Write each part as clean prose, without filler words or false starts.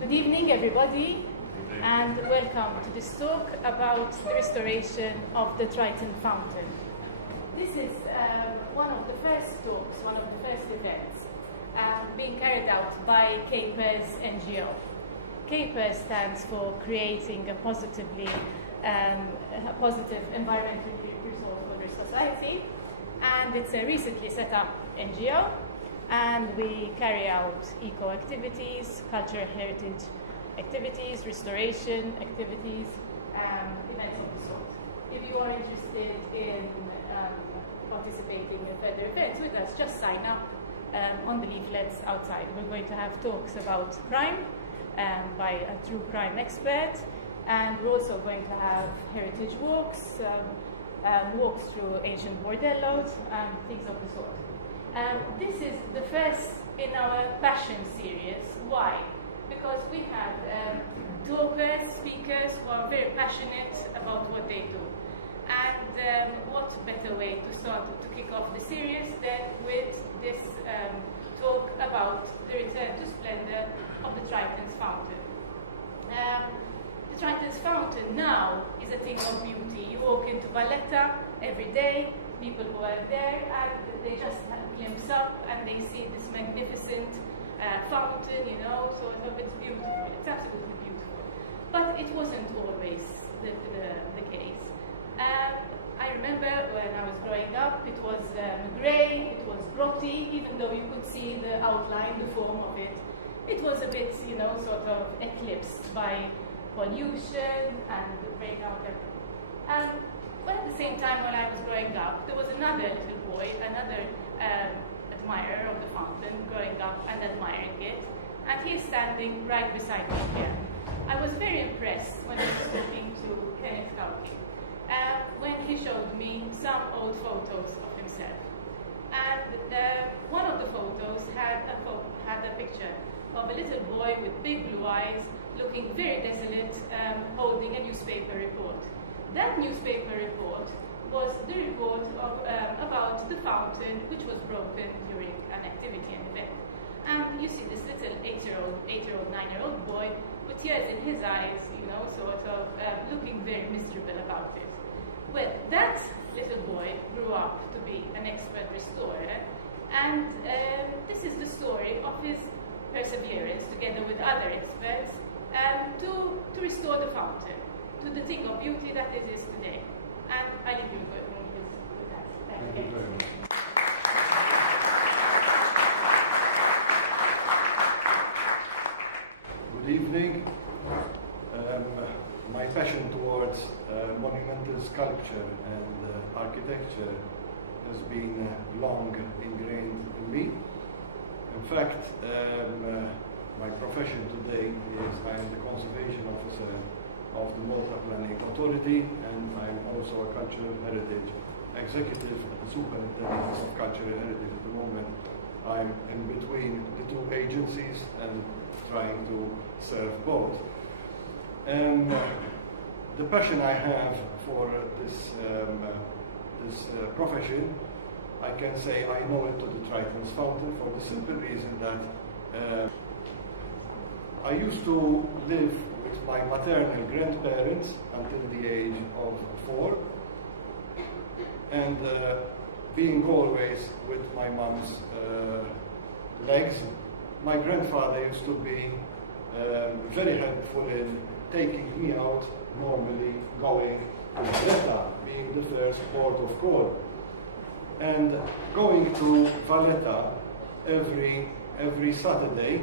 Good evening, everybody, and welcome to this talk about the restoration of the Triton Fountain. This is one of the first talks, one of the first events being carried out by CAPERS NGO. CAPERS stands for Creating a Positive Environmentally Resourceful Society, and it's a recently set up NGO. And we carry out eco-activities, cultural heritage activities, restoration activities, events of the sort. If you are interested in participating in further events with us, just sign up on the leaflets outside. We're going to have talks about crime by a true crime expert, and we're also going to have heritage walks, walks through ancient bordellos, things of the sort. This is the first in our passion series. Why? Because we have talkers, speakers who are very passionate about what they do. And what better way to start to kick off the series than with this talk about the return to splendor of the Triton's Fountain. The Triton's Fountain now is a thing of beauty. You walk into Valletta every day, people who are there, and they just glimpse up and they see this magnificent fountain, so it's beautiful. It's absolutely beautiful. But it wasn't always the case. I remember when I was growing up, it was grey, it was grotty, even though you could see the outline, the form of it. It was a bit, sort of eclipsed by pollution and the breakdown of everything. But at the same time, when I was growing up, there was another little boy, another admirer of the fountain, growing up and admiring it, and he's standing right beside me here. I was very impressed when I was talking to Kenneth Cauchi, when he showed me some old photos of himself. And one of the photos had a picture of a little boy with big blue eyes, looking very desolate, holding a newspaper report. That newspaper report was the report about the fountain which was broken during an activity and event. You see this little 8-year-old, 9-year-old boy with tears in his eyes, sort of looking very miserable about it. Well, that little boy grew up to be an expert restorer, and this is the story of his perseverance, together with other experts, to restore the fountain to the thing of beauty that it is today. And I leave you with that. Thank you very much. Good evening. My passion towards monumental sculpture and architecture has been long ingrained in me. In fact, my profession today is I'm the conservation officer of the Malta Planning Authority, and I'm also a cultural heritage executive superintendent of cultural heritage at the moment. I'm in between the two agencies and trying to serve both. The passion I have for this profession, I can say I know it to the Triton's Fountain for the simple reason that I used to live with my maternal grandparents until the age of 4, and being always with my mom's legs, my grandfather used to be very helpful in taking me out, normally going to Valletta, being the first port of call. And going to Valletta every Saturday,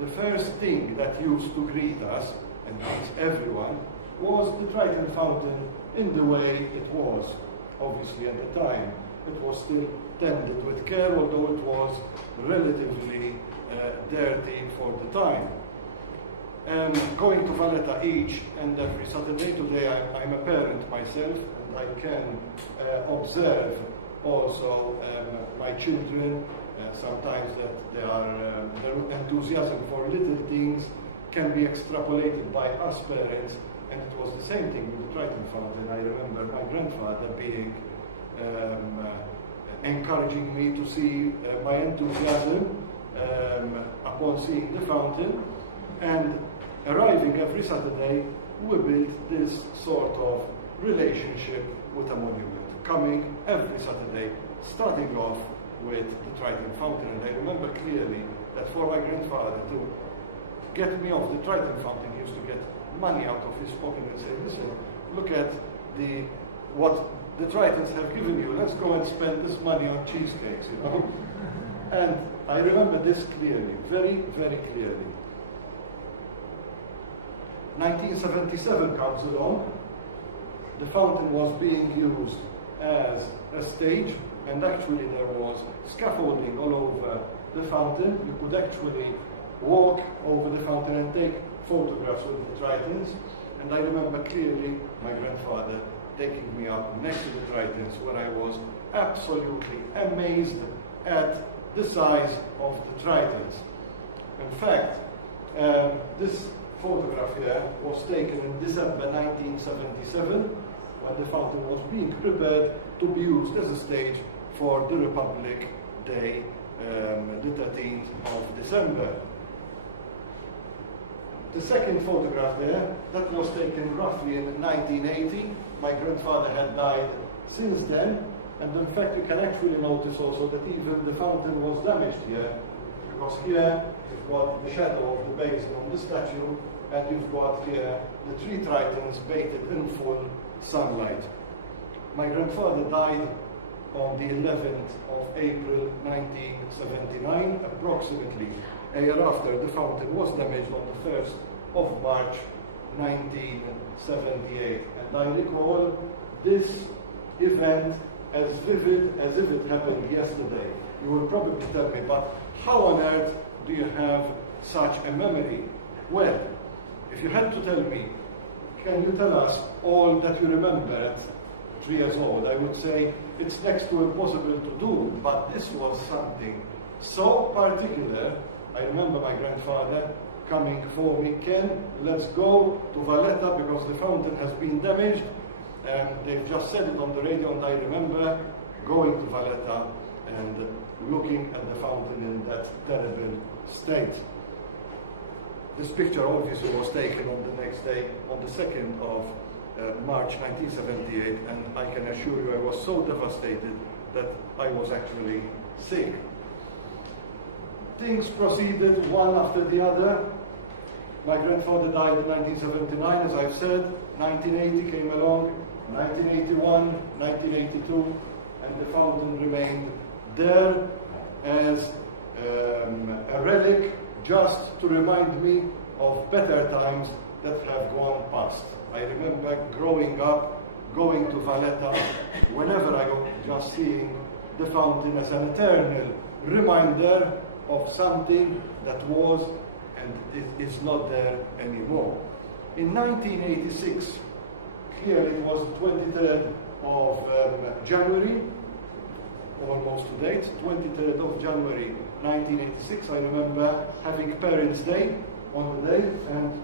the first thing that used to greet us, and greets everyone, was the Triton Fountain in the way it was. Obviously at the time, it was still tended with care, although it was relatively dirty for the time. Going to Valletta each and every Saturday, today I'm a parent myself, and I can observe also my children, sometimes that their enthusiasm for little things can be extrapolated by us parents, and it was the same thing with the Triton Fountain. I remember my grandfather being encouraging me to see my enthusiasm upon seeing the fountain, And arriving every Saturday, we built this sort of relationship with a monument, coming every Saturday, starting off with the Triton Fountain. And I remember clearly that for my grandfather to get me off the Triton Fountain, he used to get money out of his pocket and say, listen, look at what the Tritons have given you, let's go and spend this money on cheesecakes, you know. And I remember this clearly, very, very clearly. 1977 comes along, the fountain was being used as a stage, and actually there was scaffolding all over the fountain. You could actually walk over the fountain and take photographs with the Tritons. And I remember clearly my grandfather taking me up next to the Tritons, where I was absolutely amazed at the size of the Tritons. In fact, this photograph here was taken in December 1977, when the fountain was being prepared to be used as a stage for the Republic Day, the 13th of December. The second photograph there, that was taken roughly in 1980. My grandfather had died since then, and in fact you can actually notice also that even the fountain was damaged here, because here you've got the shadow of the basin on the statue, and you've got here the three Tritons baited in full sunlight. My grandfather died on the 11th of April 1979, approximately a year after the fountain was damaged on the 1st of March 1978. And I recall this event as vivid as if it happened yesterday. You will probably tell me, but how on earth do you have such a memory? Well, if you had to tell me, can you tell us all that you remember at 3 years old? I would say it's next to impossible to do, but this was something so particular. I remember my grandfather coming for me, Ken, let's go to Valletta because the fountain has been damaged, and they've just said it on the radio, and I remember going to Valletta and looking at the fountain in that terrible state. This picture obviously was taken on the next day, on the 2nd of March 1978, and I can assure you I was so devastated that I was actually sick. Things proceeded one after the other. My grandfather died in 1979, as I've said. 1980 came along, 1981, 1982, and the fountain remained there as a relic, just to remind me of better times that have gone past. I remember growing up, going to Valletta, whenever I go, just seeing the fountain as an eternal reminder of something that was and it is not there anymore. In 1986, clearly it was the 23rd of January, almost to date, 23rd of January 1986, I remember having Parents' Day on the day, and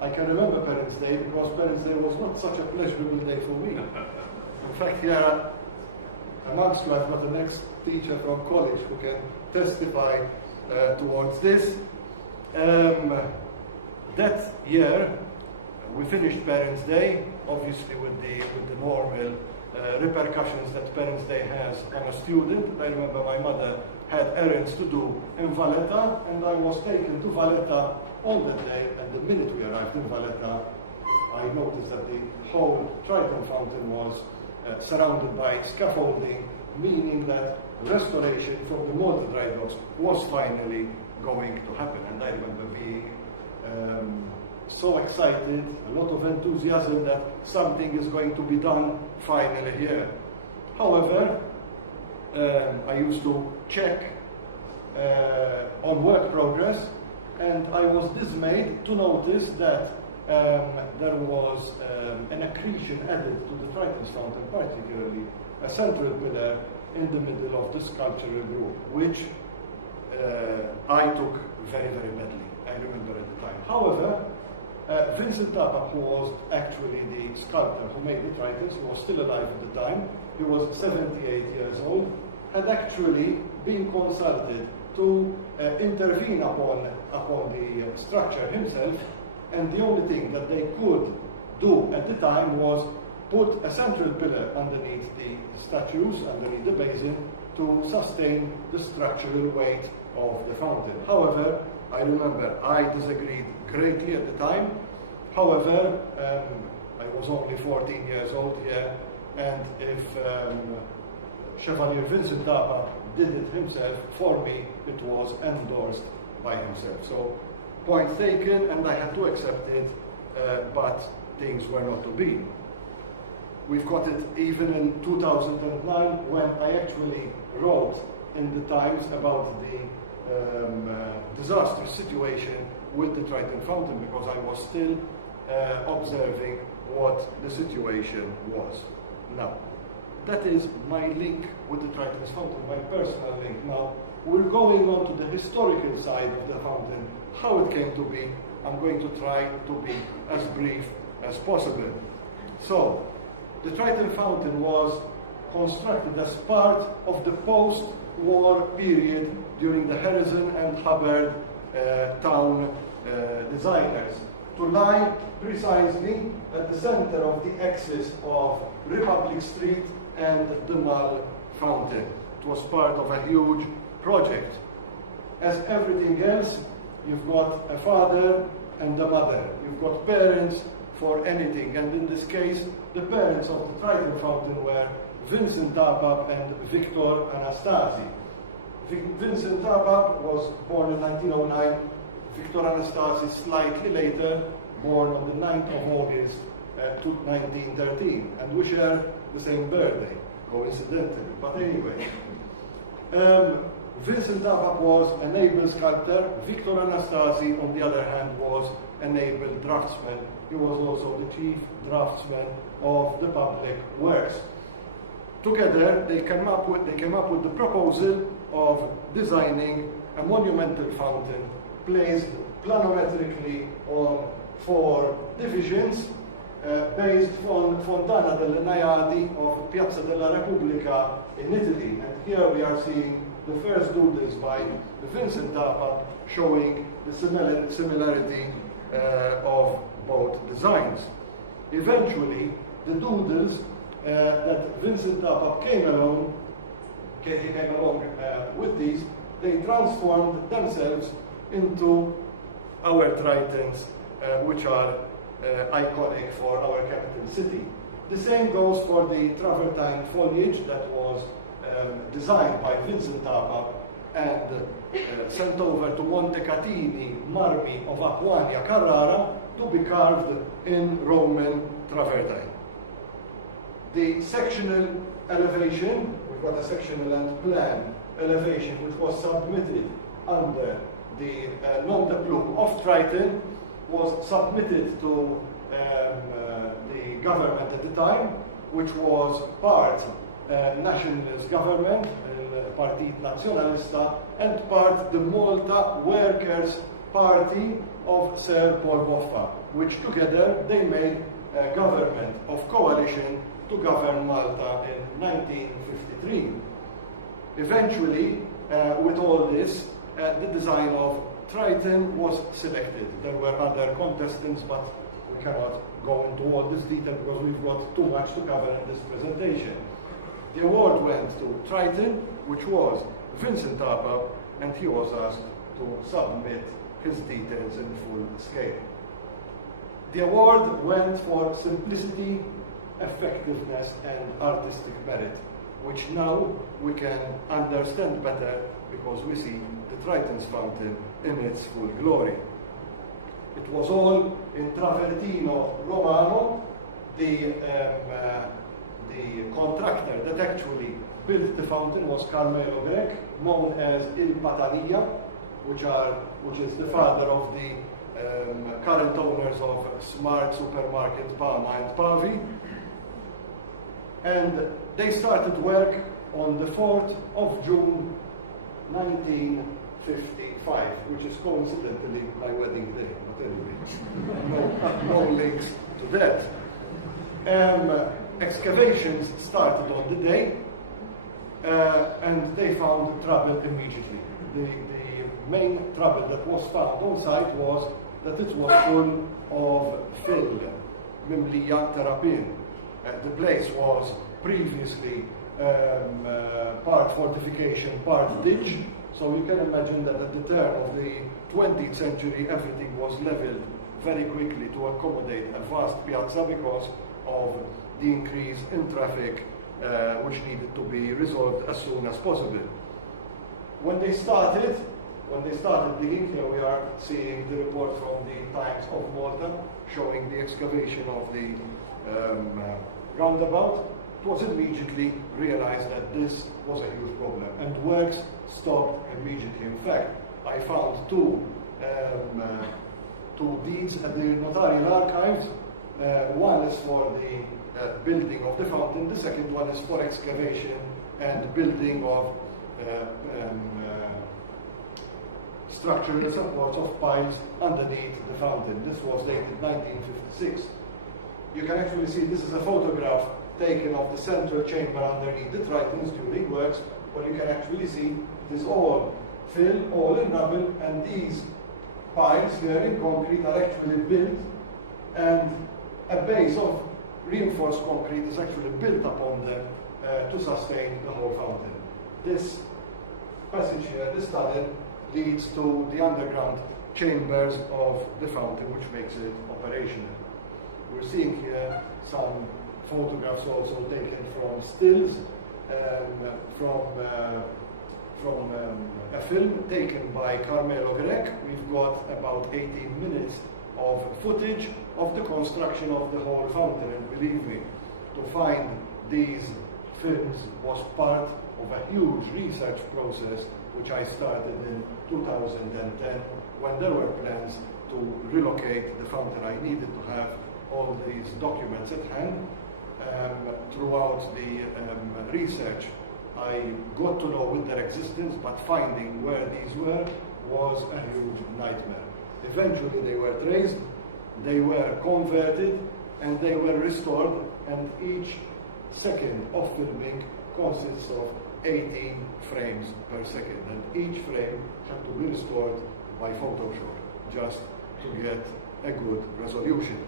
I can remember Parents' Day because Parents' Day was not such a pleasurable day for me. In fact, here amongst you, I've got an ex-teacher from college who can testify towards this. That year, we finished Parents' Day, obviously with the normal repercussions that Parents' Day has on a student. I remember my mother had errands to do in Valletta, and I was taken to Valletta all that day, and the minute we arrived in Valletta, I noticed that the whole Triton Fountain was surrounded by scaffolding, meaning that restoration from the modern dry docks was finally going to happen. And I remember being so excited, a lot of enthusiasm that something is going to be done finally here. However, I used to check on work progress, and I was dismayed to notice that there was an accretion added to the Triton Fountain, particularly a central pillar in the middle of the sculptural group, which I took very, very badly. I remember at the time. However, Vincent Tapa, who was actually the sculptor who made the Tritons, who was still alive at the time, he was 78 years old, had actually been consulted to intervene upon upon the structure himself, and the only thing that they could do at the time was put a central pillar underneath the statues, underneath the basin, to sustain the structural weight of the fountain. However, I remember I disagreed greatly at the time. However, I was only 14 years old here, and if Chevalier Vincent Tapa did it himself, for me it was endorsed by himself. So, point taken, and I had to accept it, but things were not to be. We've got it even in 2009, when I actually wrote in the Times about the disastrous situation with the Triton Fountain, because I was still observing what the situation was. Now, that is my link with the Triton Fountain, my personal link. Now, we're going on to the historical side of the fountain, how it came to be. I'm going to try to be as brief as possible. So, the Triton Fountain was constructed as part of the post-war period during the Harrison and Hubbard town designers, to lie precisely at the center of the axis of Republic Street and the Mall Fountain. It was part of a huge project. As everything else, you've got a father and a mother. You've got parents for anything, and in this case, the parents of the Triton Fountain were Vincent Tapa and Victor Anastasi. Vincent Tapa was born in 1909, Victor Anastasi slightly later, born on the 9th of August 1913, and we share the same birthday, coincidentally. But anyway, Vincent Tapa was an able sculptor. Victor Anastasi, on the other hand, was an able draftsman. He was also the chief draftsman of the public works. Together, they came up with the proposal of designing a monumental fountain placed planometrically on 4 divisions, based on Fontana delle Naiadi of Piazza della Repubblica in Italy. And here we are seeing the first doodles by Vincent Tapa, showing the similarity of both designs. Eventually, the doodles that Vincent Tapa came along with these, they transformed themselves into our Tritons, which are iconic for our capital city. The same goes for the travertine foliage that was designed by Vincent Tapa and sent over to Montecatini Marmi of Aquania, Carrara, to be carved in Roman travertine. The sectional elevation, we've got a sectional and plan elevation, which was submitted under the nom de plume of Triton, was submitted to the government at the time, which was part nationalist government, Partit Nazionalista, and part the Malta Workers' Party of Sir Paul Boffa, which together they made a government of coalition to govern Malta in 1953. Eventually, with all this, the design of Triton was selected. There were other contestants, but we cannot go into all this detail because we've got too much to cover in this presentation. The award went to Triton, which was Vincent Tapa, and he was asked to submit his details in full scale. The award went for simplicity, effectiveness, and artistic merit, which now we can understand better because we see the Triton's fountain in its full glory. It was all in travertino Romano. The contractor that actually built the fountain was Carmelo Grec, known as Il Patania, which is the father of the current owners of Smart Supermarket Parma and Pavi. And they started work on the 4th of June 1955, which is coincidentally my wedding day, but anyway, no links to that. Excavations started on the day, and they found trouble immediately. The main trouble that was found on site was that it was full of fill, mimlija terapin. The place was previously part fortification, part ditch, so you can imagine that at the turn of the 20th century everything was leveled very quickly to accommodate a vast piazza because of the increase in traffic which needed to be resolved as soon as possible. When they started digging, here we are seeing the report from the Times of Malta showing the excavation of the roundabout. It was immediately realized that this was a huge problem and works stopped immediately. In fact, I found two deeds at the notarial archives. One is for the building of the fountain, the second one is for excavation and building of structural supports of piles underneath the fountain. This was dated 1956. You can actually see this is a photograph taken of the central chamber underneath the Tritons during works, where you can actually see it is all fill, all in rubble, and these piles here in concrete are actually built, and a base of reinforced concrete is actually built upon them to sustain the whole fountain. This passage here, this tunnel, leads to the underground chambers of the fountain, which makes it operational. We're seeing here some photographs also taken from stills, from a film taken by Carmelo Grec. We've got about 18 minutes of footage of the construction of the whole fountain, and believe me, to find these films was part of a huge research process which I started in 2010 when there were plans to relocate the fountain. I needed to have all these documents at hand. Throughout the research, I got to know with their existence, but finding where these were was a huge nightmare. Eventually they were traced, they were converted, and they were restored, and each second of filming consists of 18 frames per second, and each frame had to be restored by Photoshop just to get a good resolution.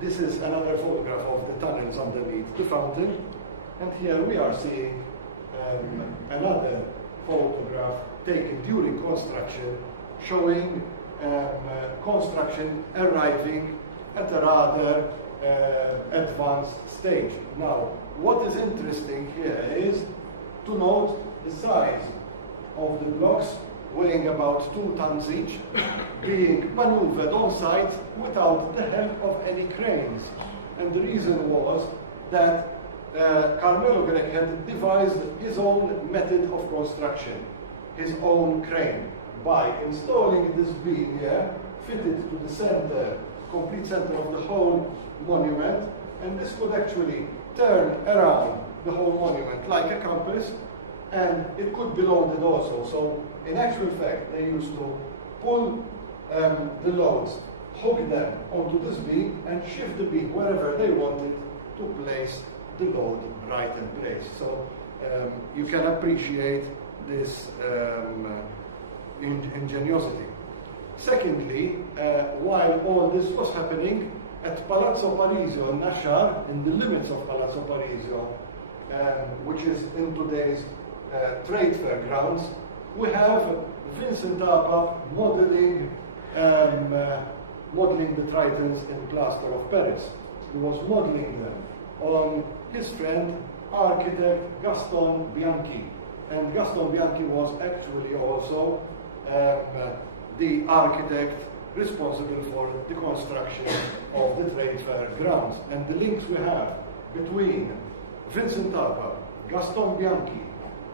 This is another photograph of the tunnels underneath the fountain, and here we are seeing another photograph taken during construction showing construction arriving at a rather advanced stage. Now, what is interesting here is to note the size of the blocks, weighing about 2 tons each, being maneuvered on site without the help of any cranes. And the reason was that Carmelo Grec had devised his own method of construction, his own crane, by installing this beam here, fitted to the center, complete center of the whole monument, and this could actually turn around the whole monument like a compass, and it could be loaded also. So in actual fact, they used to pull the loads, hook them onto this beam, and shift the beam wherever they wanted to place the load right in place. So you can appreciate this ingenuity. Secondly, while all this was happening, at Palazzo Parisio in Nasciar, in the limits of Palazzo Parisio, which is in today's trade fair grounds, we have Vincent Apa modeling the Tritons in plaster of Paris. He was modeling them on his friend, architect Gaston Bianchi. And Gaston Bianchi was actually also the architect responsible for the construction of the trade fair grounds. And the links we have between Vincent Apa, Gaston Bianchi,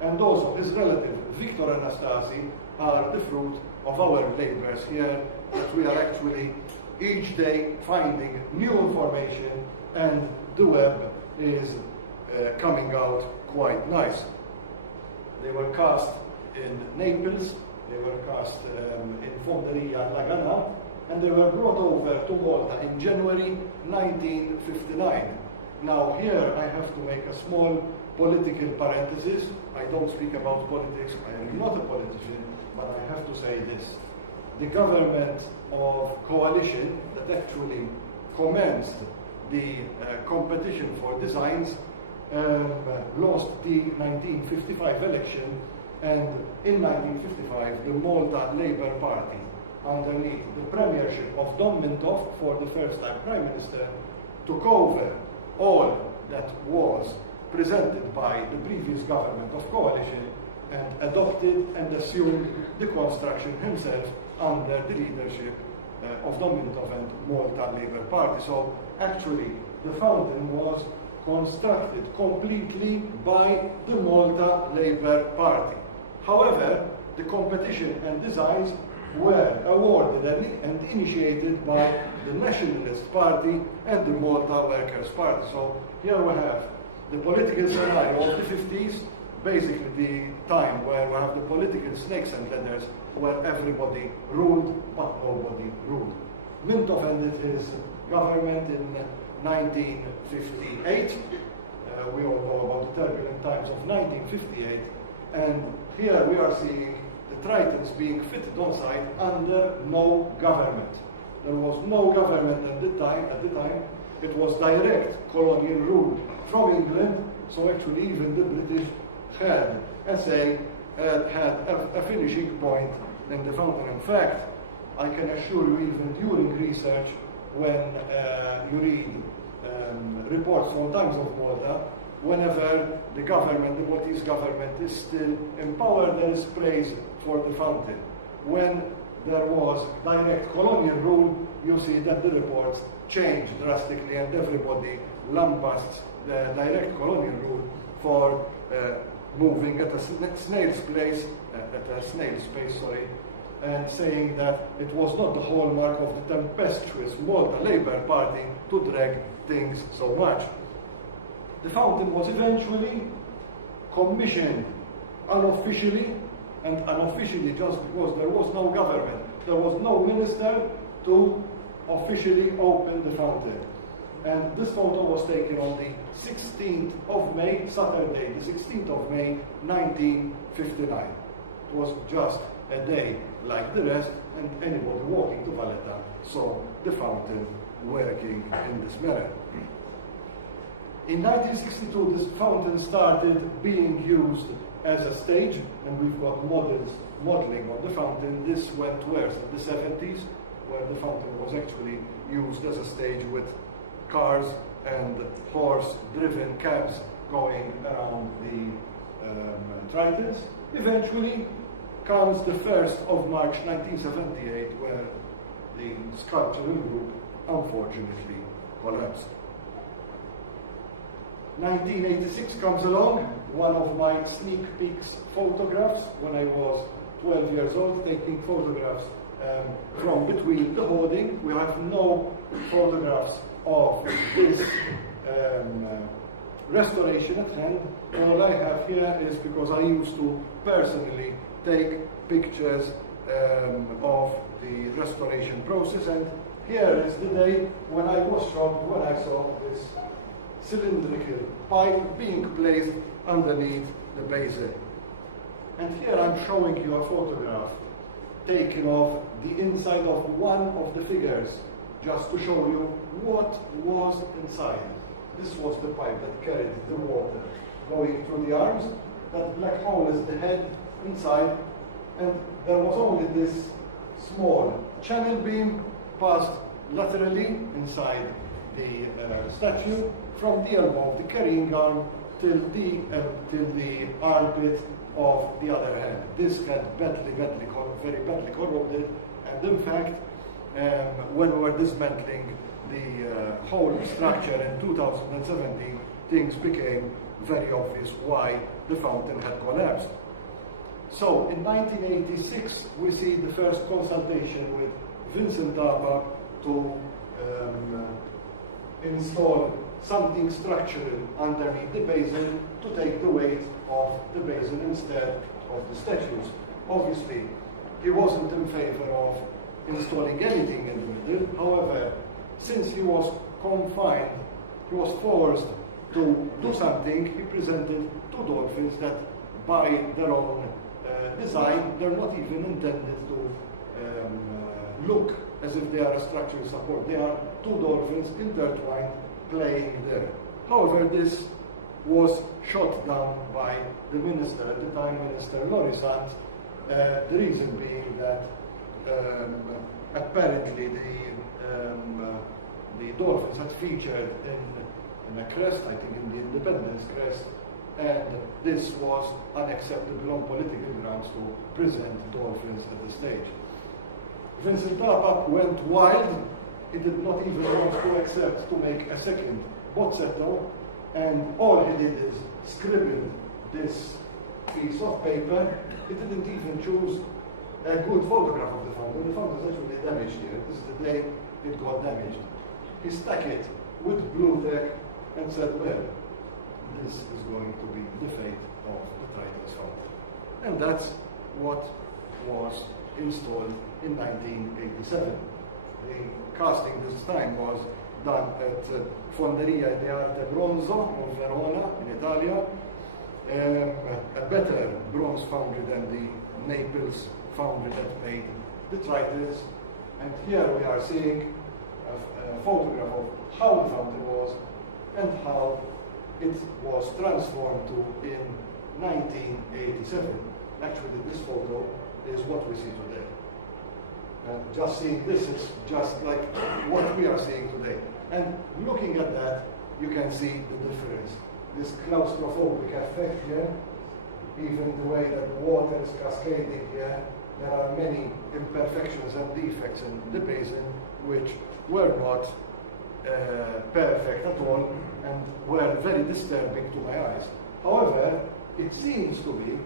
and also his relative Victor Anastasi are the fruit of our labors here, that we are actually each day finding new information, and the web is coming out quite nice. They were cast in Naples, they were cast in Fonderia Lagana, and they were brought over to Malta in January 1959. Now here I have to make a small political parenthesis. I don't speak about politics, I am not a politician, but I have to say this. The government of coalition that actually commenced the competition for designs lost the 1955 election, and in 1955 the Malta Labour Party, underneath the premiership of Don Mintoff, for the first time Prime Minister, took over all that was presented by the previous government of coalition and adopted and assumed the construction himself under the leadership of Don Mintoff and Malta Labour Party. So actually the fountain was constructed completely by the Malta Labour Party. However, the competition and designs were awarded and initiated by the Nationalist Party and the Malta Workers' Party. So here we have the political scenario of the 50s, basically the time where we have the political snakes and ladders, where everybody ruled but nobody ruled. Mintoff ended his government in 1958. We all know about the turbulent times of 1958, and here we are seeing the Tritons being fitted on site under no government. There was no government at the time. It was direct colonial rule from England, so actually even the British had a finishing point in the fountain. In fact, I can assure you, even during research, when you read reports from Times of Malta, whenever the government, the Maltese government, is still in power, there is praise for the fountain. When there was direct colonial rule, you see that the reports change drastically and everybody lambasts the direct colonial rule for moving at a snail's pace, and saying that it was not the hallmark of the tempestuous Malta Labour Party to drag things so much. The fountain was eventually commissioned unofficially, and unofficially just because there was no government, there was no minister to officially open the fountain. And this photo was taken on the 16th of May, Saturday, the 16th of May, 1959. It was just a day like the rest, and anybody walking to Valletta saw the fountain working in this manner. In 1962, this fountain started being used as a stage, and we've got modeling on the fountain. This went worse in the 70s, where the fountain was actually used as a stage with cars and horse-driven cabs going around the Tritons. Eventually comes the 1st of March 1978, where the sculptural group unfortunately collapsed. 1986 comes along, one of my sneak peeks photographs when I was 12 years old, taking photographs from between the hoarding. We have no photographs of this restoration at hand. All I have here is because I used to personally take pictures of the restoration process, and here is the day when I was shocked when I saw this cylindrical pipe being placed underneath the basin. And here I'm showing you a photograph taken of the inside of one of the figures, just to show you what was inside. This was the pipe that carried the water going through the arms. That black hole is the head inside, and there was only this small channel beam passed laterally inside the statue from the elbow of the carrying arm till the armpit of the other hand. This had very badly corroded, and in fact, when we were dismantling the whole structure in 2017, things became very obvious why the fountain had collapsed. So in 1986, we see the first consultation with Vincent Daba to install something structural underneath the basin to take the weight of the basin instead of the statues. Obviously, he wasn't in favor of installing anything in the middle. However, since he was confined, he was forced to do something. He presented two dolphins that, by their own design, they're not even intended to look as if they are a structural support. They are two dolphins intertwined playing there. However, this was shot down by the minister at the time, Minister Lorissant, the reason being that apparently the dolphins had featured in a crest, I think in the Independence crest, and this was unacceptable on political grounds to present dolphins at the stage. Vincent Tapak went wild. He did not even want to accept to make a second bozzetto, and all he did is scribble this piece of paper. He didn't even choose a good photograph of the fountain. The fountain is actually damaged here. This is the day it got damaged. He stuck it with blue tack and said, well, this is going to be the fate of the Triton's fountain. And that's what was installed in 1987. The casting this time was done at Fonderia di Arte Bronzo in Verona, in Italia, a better bronze foundry than the Naples foundry that made the Tritons. And here we are seeing a photograph of how the fountain was and how it was transformed to in 1987. Actually, this photo is what we see today. Just seeing this is just like what we are seeing today. And looking at that, you can see the difference. This claustrophobic effect here, even the way that water is cascading here, there are many imperfections and defects in the basin which were not perfect at all and were very disturbing to my eyes. However, it seems to be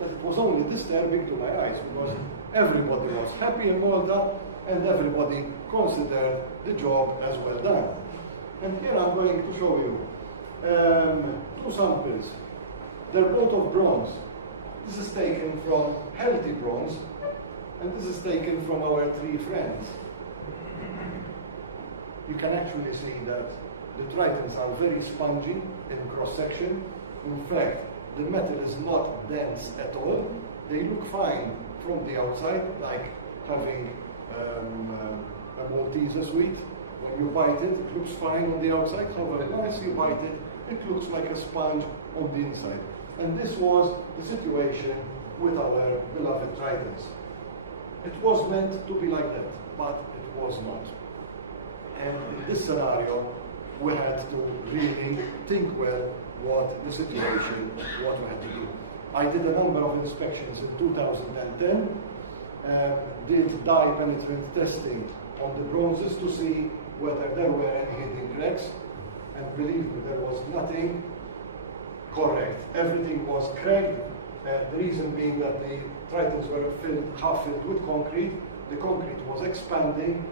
that it was only disturbing to my eyes because everybody was happy in Malta and everybody considered the job as well done. And here I'm going to show you two samples. They're both of bronze. This is taken from healthy bronze and this is taken from our three friends. You can actually see that the Tritons are very spongy in cross-section. In fact, the metal is not dense at all. They look fine from the outside, like having a Maltese sweet. When you bite it, it looks fine on the outside. However, once you bite it, it looks like a sponge on the inside. And this was the situation with our beloved Tritons. It was meant to be like that, but it was not. And in this scenario, we had to really think well what the situation, what we had to do. I did a number of inspections in 2010, did dye penetrant testing on the bronzes to see whether there were any hidden cracks, and believe me, there was nothing correct. Everything was cracked, the reason being that the Tritons were half filled with concrete. The concrete was expanding,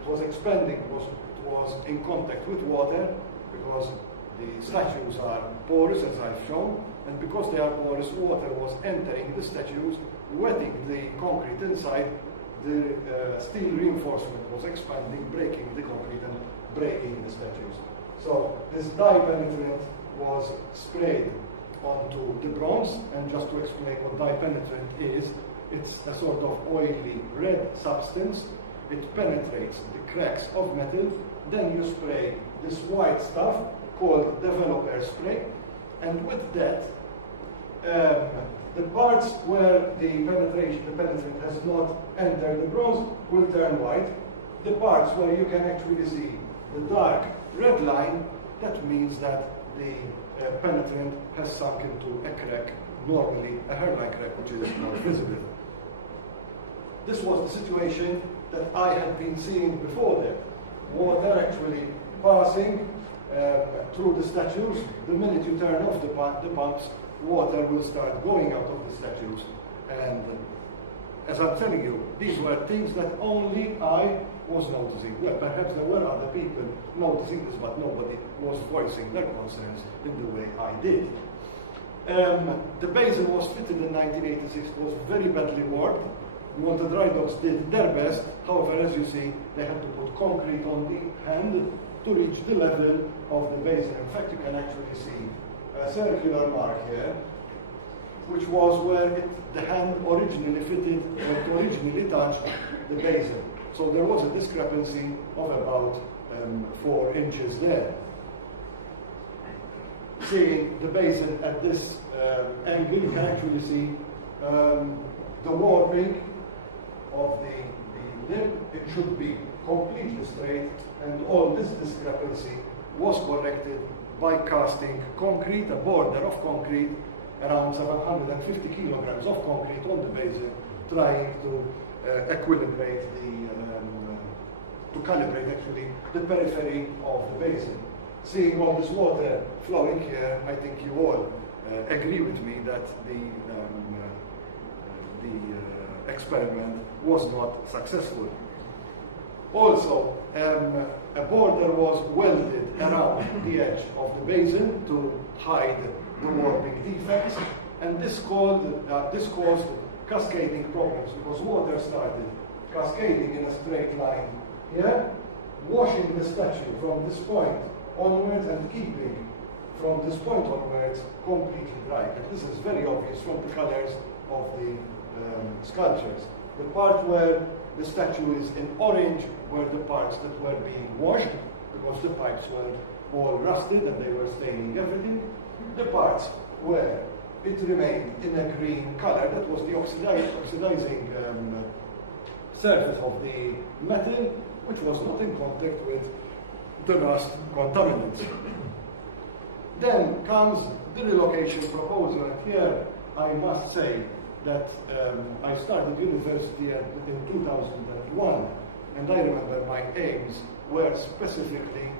it was expanding because it was in contact with water, because the statues are porous, as I've shown, and because they are porous, water was entering the statues, wetting the concrete inside. The steel reinforcement was expanding, breaking the concrete and breaking the statues. So this dye penetrant was sprayed onto the bronze, and just to explain what dye penetrant is, it's a sort of oily red substance. It penetrates the cracks of metal. Then you spray this white stuff called developer spray, and with that, the parts where the penetrant has not entered the bronze will turn white. The parts where you can actually see the dark red line, that means that the penetrant has sunk into a crack, normally a hairline crack, which is not visible. This was the situation that I had been seeing before that. Water actually passing through the statues. The minute you turn off the pumps, water will start going out of the statues. And as I'm telling you, these were things that only I was noticing. Well, perhaps there were other people noticing this, but nobody was voicing their concerns in the way I did. The basin was fitted in 1986. It was very badly warped. The dry docks did their best. However, as you see, they had to put concrete on the hand to reach the level of the basin. In fact, you can actually see a circular mark here which was where the hand originally fitted, or originally touched the basin. So there was a discrepancy of about 4 inches there. Seeing the basin at this angle, you can actually see the warping of the lip. It should be completely straight, and all this discrepancy was corrected by casting concrete, a border of concrete, around 750 kilograms of concrete on the basin, trying to equilibrate to calibrate actually the periphery of the basin. Seeing all this water flowing here, I think you all agree with me that the experiment was not successful. Also, a border was welded around the edge of the basin to hide the warping defects, and this caused cascading problems because water started cascading in a straight line here, washing the statue from this point onwards and keeping from this point onwards completely dry. And this is very obvious from the colors of the sculptures. The part where the statue is in orange were the parts that were being washed because the pipes were all rusted and they were staining everything. The parts where it remained in a green color, that was the oxidizing surface of the metal, which was not in contact with the rust contaminants. Then comes the relocation proposal, and here I must say that I started university in 2001, and I remember my aims were specifically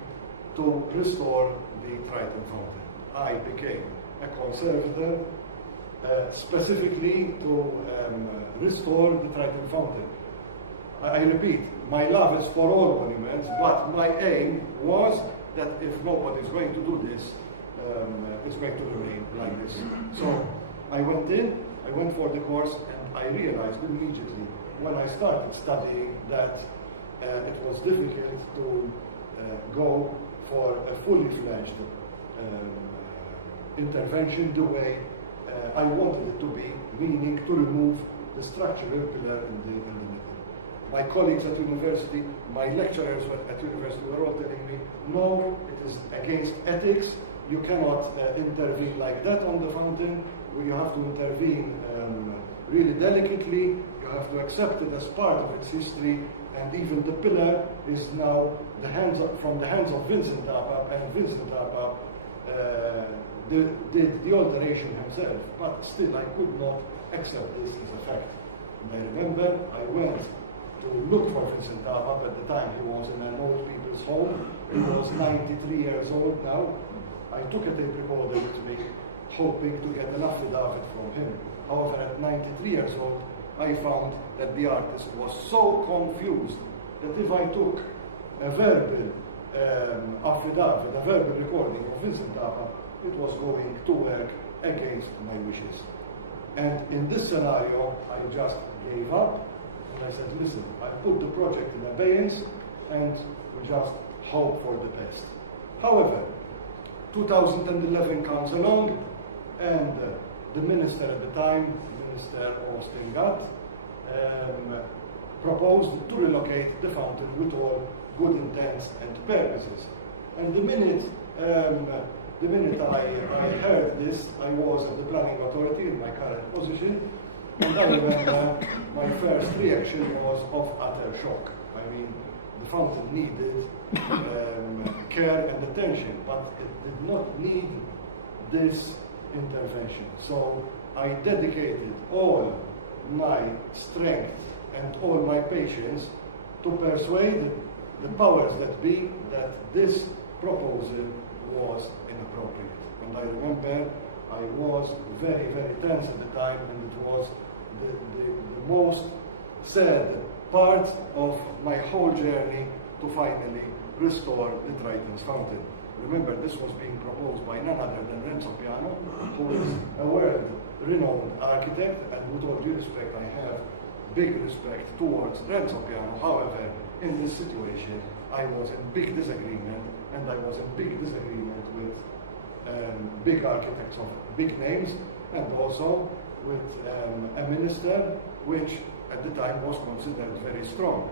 to restore the Triton Fountain. I became a conservator specifically to restore the Triton Fountain. I repeat, my love is for all monuments, but my aim was that if nobody is going to do this, it's going to remain like this. So I went for the course, and I realized immediately when I started studying that it was difficult to go for a fully fledged intervention the way I wanted it to be, meaning to remove the structural pillar in the middle. My colleagues at university, my lecturers at university were all telling me, no, it is against ethics, you cannot intervene like that on the fountain, you have to intervene really delicately, you have to accept it as part of its history, and even the pillar is now from the hands of Vincent Tapa, and Vincent Tapa did the alteration himself, but still I could not accept this as a fact. And I remember I went to look for Vincent Tapa. At the time he was in an old people's home. He was 93 years old now. I took a tape recorder with me, hoping to get an affidavit from him. However, at 93 years old, I found that the artist was so confused that if I took a verbal affidavit, a verbal recording of Vincent Tapa, it was going to work against my wishes. And in this scenario, I just gave up, and I said, listen, I put the project in abeyance, and we just hope for the best. However, 2011 comes along, and the minister at the time, Minister Austin Gatt, proposed to relocate the fountain with all good intents and purposes. And the minute I heard this, I was at the planning authority in my current position, and I remember my first reaction was of utter shock. I mean, the fountain needed care and attention, but it did not need this intervention. So I dedicated all my strength and all my patience to persuade the powers that be that this proposal was inappropriate. And I remember I was very, very tense at the time, and it was the most sad part of my whole journey to finally restore the Triton's fountain. Remember, this was being proposed by none other than Renzo Piano, who is a world-renowned architect, and with all due respect, I have big respect towards Renzo Piano. However, in this situation, I was in big disagreement, and I was in big disagreement with big architects of big names, and also with a minister which at the time was considered very strong.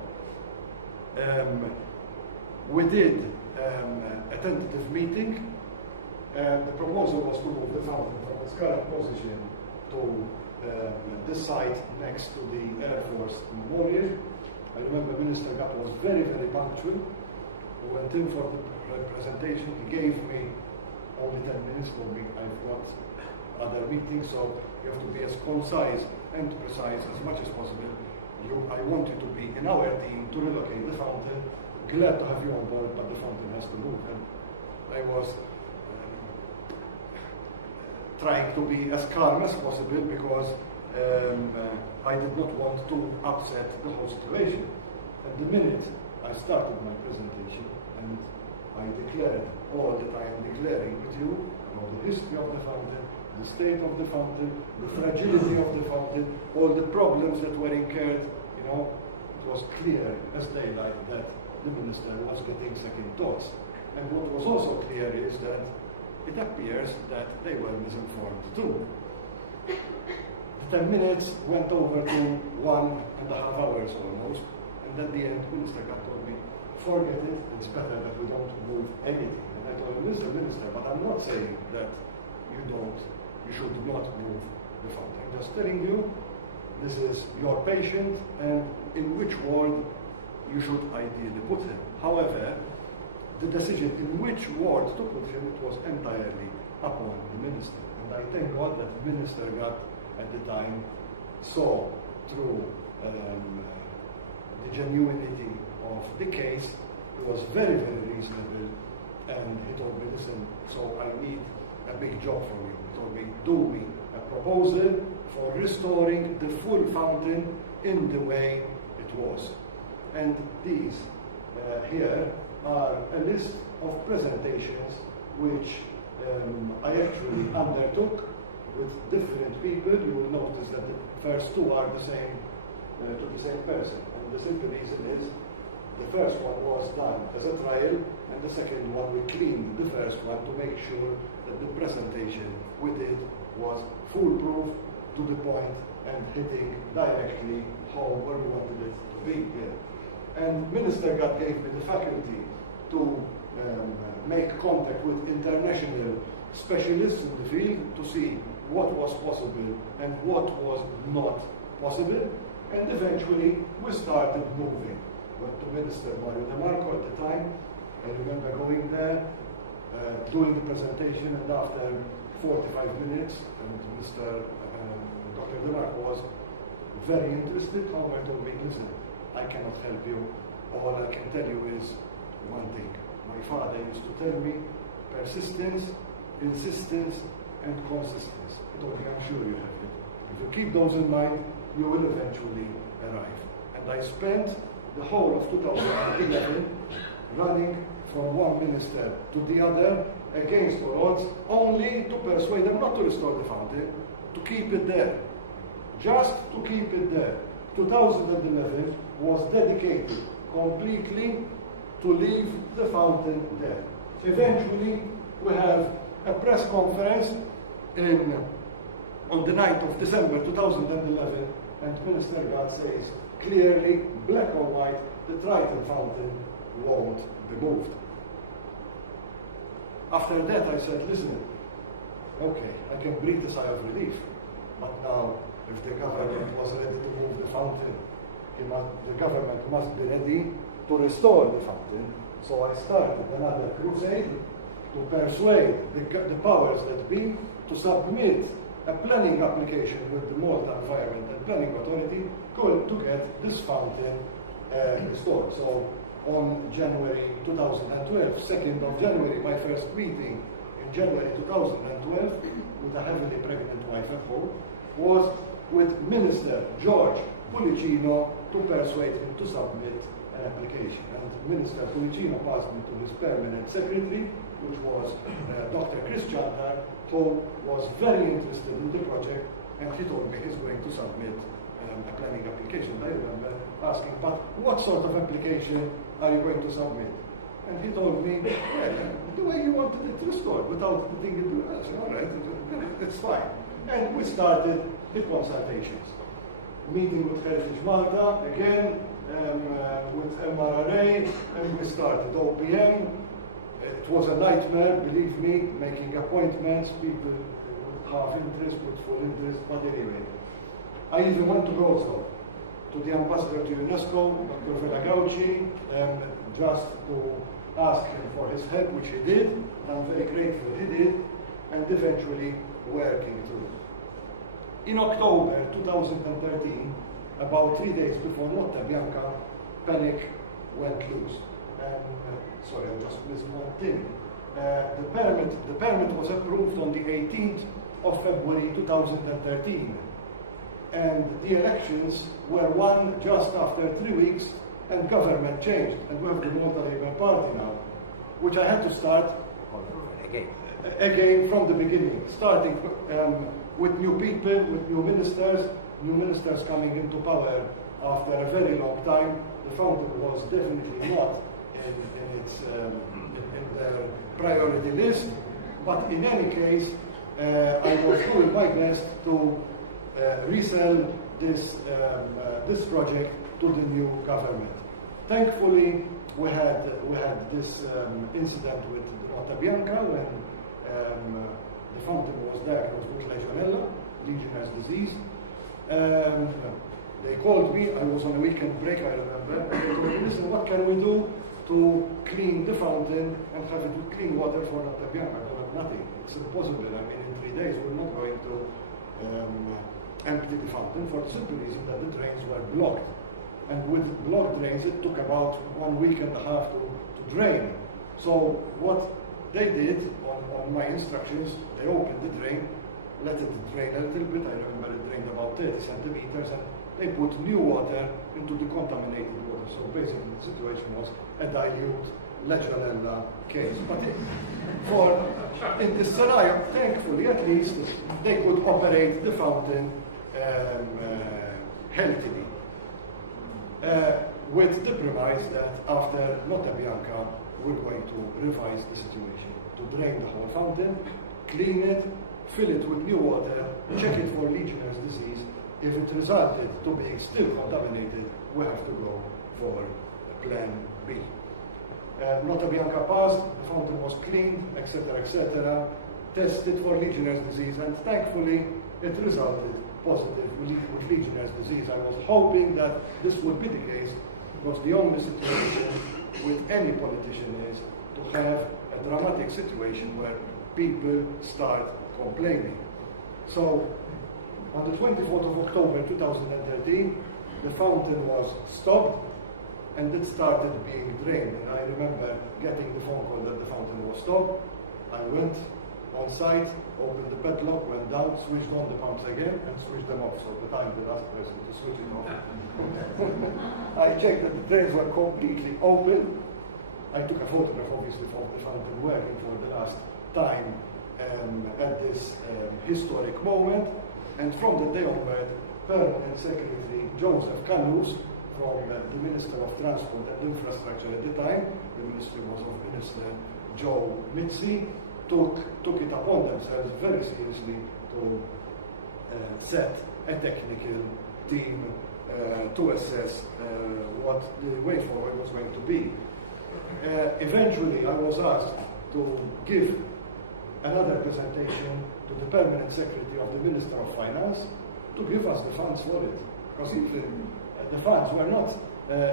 We did a tentative meeting, and the proposal was to move the fountain from its current position to this site next to the Air Force Memorial. I remember Minister Gapp was very, very punctual. We went in for the presentation. He gave me only 10 minutes for me. I've got other meetings, so you have to be as concise and precise as much as possible. I want you to be in our team to relocate the fountain. Glad to have you on board, but the fountain has to move. And I was trying to be as calm as possible because I did not want to upset the whole situation. And the minute I started my presentation, and I declared all the time, declaring with you about the history of the fountain, the state of the fountain, the fragility of the fountain, all the problems that were incurred, it was clear as daylight that the minister was getting second thoughts. And what was also clear is that it appears that they were misinformed too. The 10 minutes went over to 1.5 hours almost, and at the end, Minister Gapp told me, forget it, it's better that we don't move anything. And I told him, Mr. Minister, but I'm not saying that you should not move the fountain. I'm just telling you, this is your patient, and in which ward you should ideally put him. However, the decision in which ward to put him, it was entirely upon the minister. And I thank God that the minister Gapp at the time saw through the genuinity of the case. It was very, very reasonable, and he told me, listen, so I need a big job from you. He told me, do me a proposal for restoring the full fountain in the way it was. And these here are a list of presentations which I actually undertook with different people. You will notice that the first two are the same to the same person. And the simple reason is the first one was done as a trial, and the second one we cleaned the first one to make sure that the presentation we did was foolproof, to the point, and hitting directly home where we wanted it to be here. And Minister Gapp gave me the faculty to make contact with international specialists in the field to see what was possible and what was not possible. And eventually we started moving. Went to Minister Mario De Marco at the time. I remember going there, doing the presentation, and after 45 minutes, and Mr. Dr. De Marco was very interested. However, told me, listen, I cannot help you. All I can tell you is one thing. My father used to tell me, persistence, insistence, and consistency. He told me, I'm sure you have it. If you keep those in mind, you will eventually arrive. And I spent the whole of 2011 running from one minister to the other against all odds, only to persuade them not to restore the fountain, to keep it there. Just to keep it there. 2011 was dedicated completely to leave the fountain there. Eventually, we have a press conference on the 9th of December 2011, and Minister Gapp says clearly, black or white, the Triton Fountain won't be moved. After that, I said, listen, okay, I can breathe a sigh of relief, but now, if the government was ready to move the fountain, the government must be ready to restore the fountain. So I started another crusade to persuade the powers that be to submit a planning application with the Malta Environment and Planning Authority to get this fountain restored. So on January 2012, 2nd of January, my first meeting in January 2012 with a heavily pregnant wife at home was with Minister George Pulicino to persuade him to submit an application. And Minister Pulicino passed me to his permanent secretary, which was Dr. Chris Chandler, who was very interested in the project, and he told me he's going to submit a planning application. I remember asking, but what sort of application are you going to submit? And he told me, well, the way you wanted it restored, without putting it to us. All right, it's fine. and we started the consultations. Meeting with Heritage Malta, again, with MRRA, and we started OPM. It was a nightmare, believe me, making appointments, people with half interest, with full interest, but anyway. I even went to Warsaw, to the ambassador to UNESCO, Dr. Kenneth Cauchi, just to ask him for his help, which he did, and I'm very grateful he did, and eventually working through. In October 2013, about 3 days before Notte Bianca, panic went loose. And, sorry, I just missed one thing. The permit was approved on the 18th of February 2013. And the elections were won just after 3 weeks, and government changed. And we have the Malta Labour Party now, which I had to start again from the beginning, starting with new people, with new ministers coming into power after a very long time. The fountain was definitely not in their priority list, but in any case, I was doing my best to resell this project to the new government. Thankfully, we had this incident with Notte Bianca when the fountain was diagnosed with Legionella disease. They called me, I was on a weekend break, I remember, and they told me, listen, what can we do to clean the fountain and have it with clean water for Notte Bianca? I told them nothing. It's impossible. I mean, in 3 days we're not going to empty the fountain for the simple reason that the drains were blocked. And with blocked drains, it took about 1 week and a half to drain. So what they did, on my instructions, they opened the drain, let it drain a little bit. I remember it drained about 30 centimeters, and they put new water into the contaminated water. So basically the situation was a dilute Legionella case. But in this scenario, thankfully at least, they could operate the fountain healthily. With the premise that after Notte Bianca, we're going to revise the situation, to drain the whole fountain, clean it, fill it with new water, check it for Legionnaires' disease. If it resulted to being still contaminated, we have to go for plan B. Notte Bianca passed, the fountain was cleaned, etc., tested for Legionnaires' disease, and thankfully it resulted positive with Legionnaires' disease. I was hoping that this would be the case, because the only situation with any politician is to have a dramatic situation where people start complaining. So, on the 24th of October 2013, the fountain was stopped and it started being drained. And I remember getting the phone call that the fountain was stopped. I went on site, opened the padlock, went down, switched on the pumps again, and switched them off. So the time the last person to switch it off. I checked that the drains were completely open. I took a photograph, obviously, of the fountain working for the last time at this historic moment. And from the day onward, Permanent Secretary Joseph Canus, from the Minister of Transport and Infrastructure at the time, the ministry was of Minister Joe Mizzi, took it upon themselves very seriously to set a technical team to assess what the way forward was going to be. Eventually, I was asked to give another presentation to the Permanent Secretary of the Minister of Finance to give us the funds for it. Because even the funds were not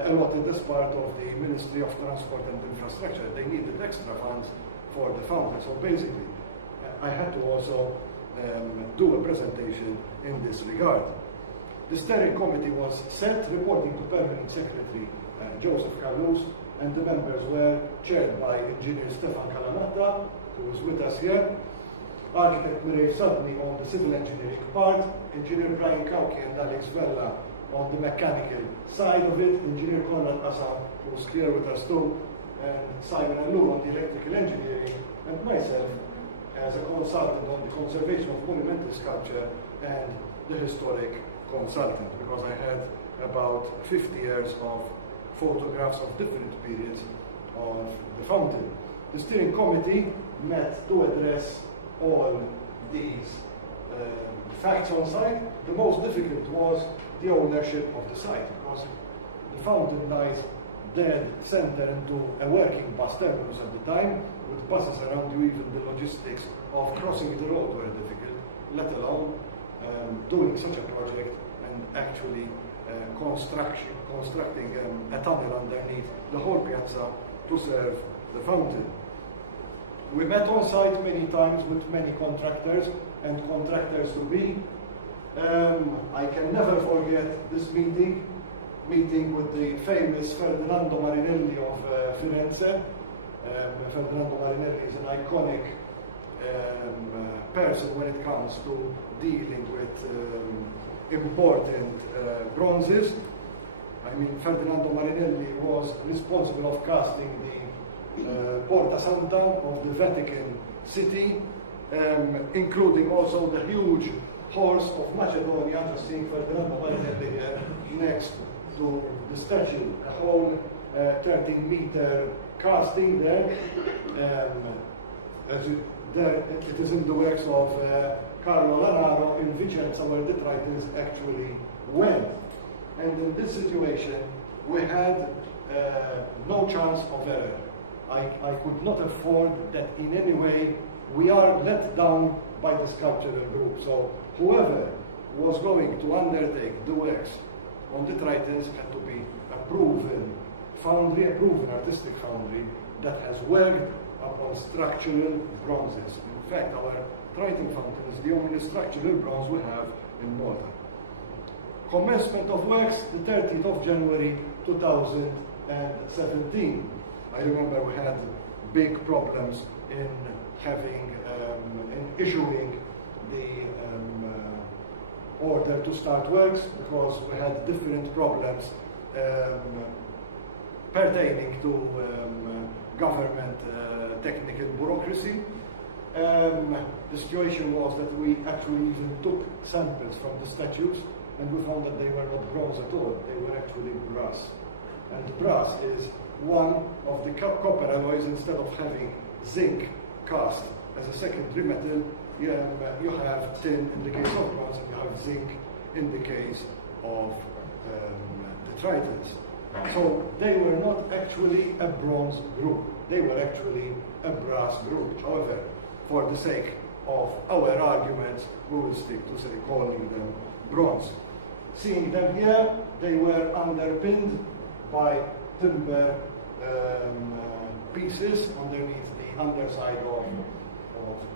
allotted as part of the Ministry of Transport and Infrastructure. They needed extra funds for the fountain. So basically, I had to also do a presentation in this regard. The steering committee was set, reporting to Permanent Secretary Joseph Carlos, and the members were chaired by Engineer Stefan Calamata, who is with us here, Architect Mireille Sadni on the civil engineering part, Engineer Brian Cauchi and Alex Vella on the mechanical side of it, Engineer Conrad Asa, who's here with us too, and Simon Allur on the electrical engineering, and myself as a consultant on the conservation of monumental sculpture and the historic consultant, because I had about 50 years of photographs of different periods of the fountain. The steering committee met to address all these facts on site. The most difficult was the ownership of the site, because the fountain lies dead center into a working bus terminus at the time, with buses around you. Even the logistics of crossing the road were difficult, let alone doing such a project and actually constructing a tunnel underneath the whole piazza to serve the fountain. We met on site many times with many contractors and contractors to be. I can never forget this meeting with the famous Ferdinando Marinelli of Firenze. Ferdinando Marinelli is an iconic person when it comes to dealing with important bronzes. I mean, Ferdinando Marinelli was responsible of casting the Porta Santa of the Vatican City, including also the huge horse of Macedonia. Just seeing Ferdinando Marinelli here next to the statue, a whole 13-meter casting there. It is in the works of Carlo Lanaro in Vicenza, where the Tritons actually went. And in this situation, we had no chance of error. I could not afford that in any way we are let down by the sculptural group. So whoever was going to undertake the works on the Tritons had to be a proven foundry, a proven artistic foundry that has worked upon structural bronzes. In fact, our Triton Fountain is the only structural bronze we have in Malta. Commencement of works, the 30th of January 2017. I remember we had big problems in issuing the order to start works, because we had different problems pertaining to government technical bureaucracy. The situation was that we actually even took samples from the statues, and we found that they were not bronze at all, they were actually brass. And brass is one of the copper alloys. Instead of having zinc cast as a secondary metal, you have tin in the case of bronze, and you have zinc in the case of the Tritons. So they were not actually a bronze group, they were actually a brass group. However, for the sake of our arguments, we will stick to calling them bronze. Seeing them here, they were underpinned by timber pieces underneath the underside of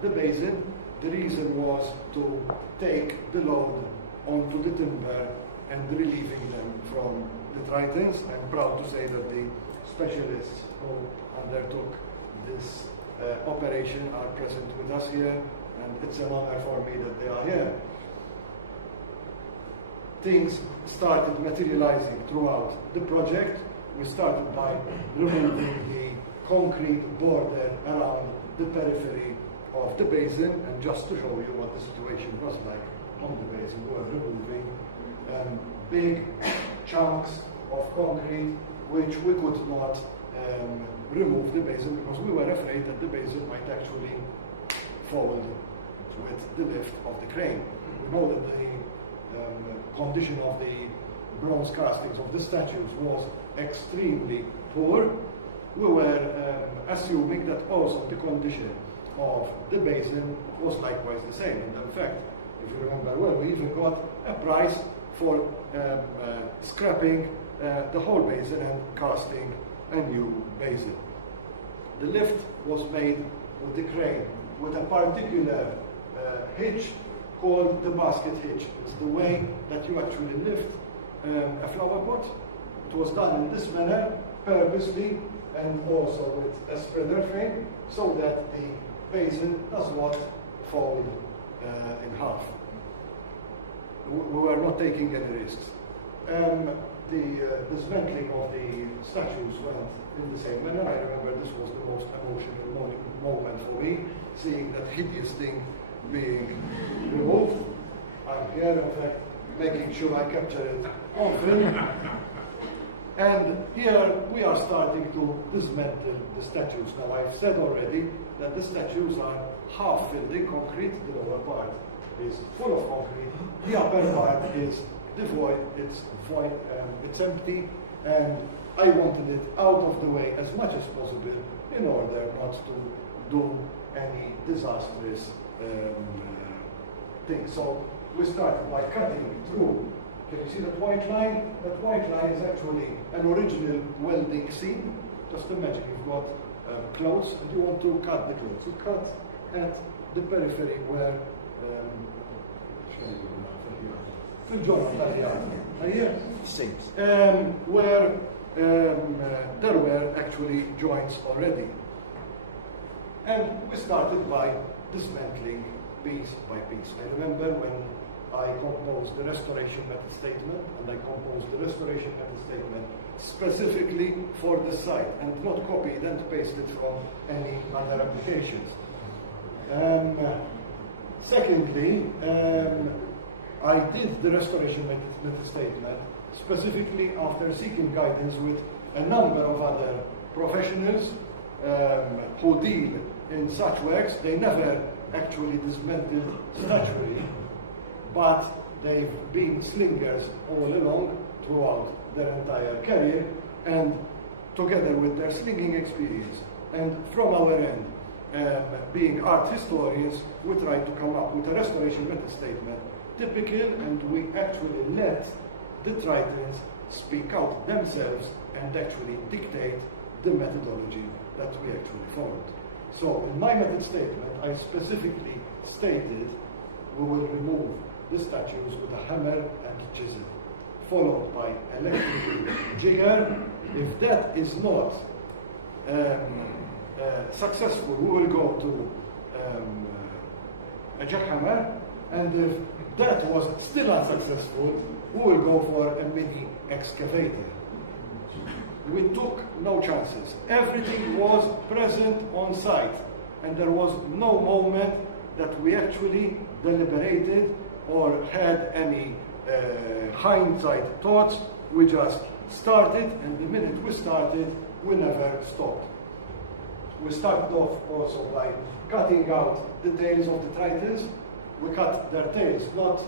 the basin. The reason was to take the load onto the timber and relieving them from the Tritons. I'm proud to say that the specialists who undertook this operation are present with us here, and it's an honor for me that they are here. Things started materializing throughout the project. We started by removing the concrete border around the periphery of the basin, and just to show you what the situation was like on the basin, we were removing big chunks of concrete which we could not remove the basin, because we were afraid that the basin might actually fold with the lift of the crane. We know that the condition of the bronze castings of the statues was extremely poor. We were assuming that also the condition of the basin was likewise the same. And in fact, if you remember well, we even got a price for scrapping the whole basin and casting a new basin. The lift was made with the crane with a particular hitch called the basket hitch. It's the way that you actually lift a flower pot. It was done in this manner purposely, and also with a spreader frame, so that the basin does not fold in half. We were not taking any risks. The dismantling of the statues went in the same manner. I remember this was the most emotional moment for me, seeing that hideous thing being removed. I'm here, in fact, making sure I capture it on film. And here we are starting to dismantle the statues. Now, I've said already that the statues are half filled in concrete, the lower part, is full of concrete. The upper part is devoid, it's void, it's empty, and I wanted it out of the way as much as possible in order not to do any disastrous things. So we started by cutting through. Can you see that white line? That white line is actually an original welding seam. Just imagine you've got clothes and you want to cut the clothes. You cut at the periphery where where there were actually joints already. And we started by dismantling piece by piece. I remember when I composed the restoration method statement, and I composed the restoration method statement specifically for the site, and not copied and pasted from any other applications. Secondly, I did the restoration method statement specifically after seeking guidance with a number of other professionals who deal in such works. They never actually dismantled statuary, but they've been slingers all along throughout their entire career, and together with their slinging experience and from our end, being art historians, we tried to come up with a restoration method statement typical, and we actually let the Tritons speak out themselves and actually dictate the methodology that we actually followed. So in my method statement, I specifically stated we will remove the statues with a hammer and chisel, followed by electric jigger. If that is not successful, we will go to a jackhammer, and if that was still unsuccessful, we will go for a mini excavator. We took no chances. Everything was present on site, and there was no moment that we actually deliberated or had any hindsight thoughts. We just started, and the minute we started, we never stopped. We started off also by cutting out the tails of the Tritons. We cut their tails not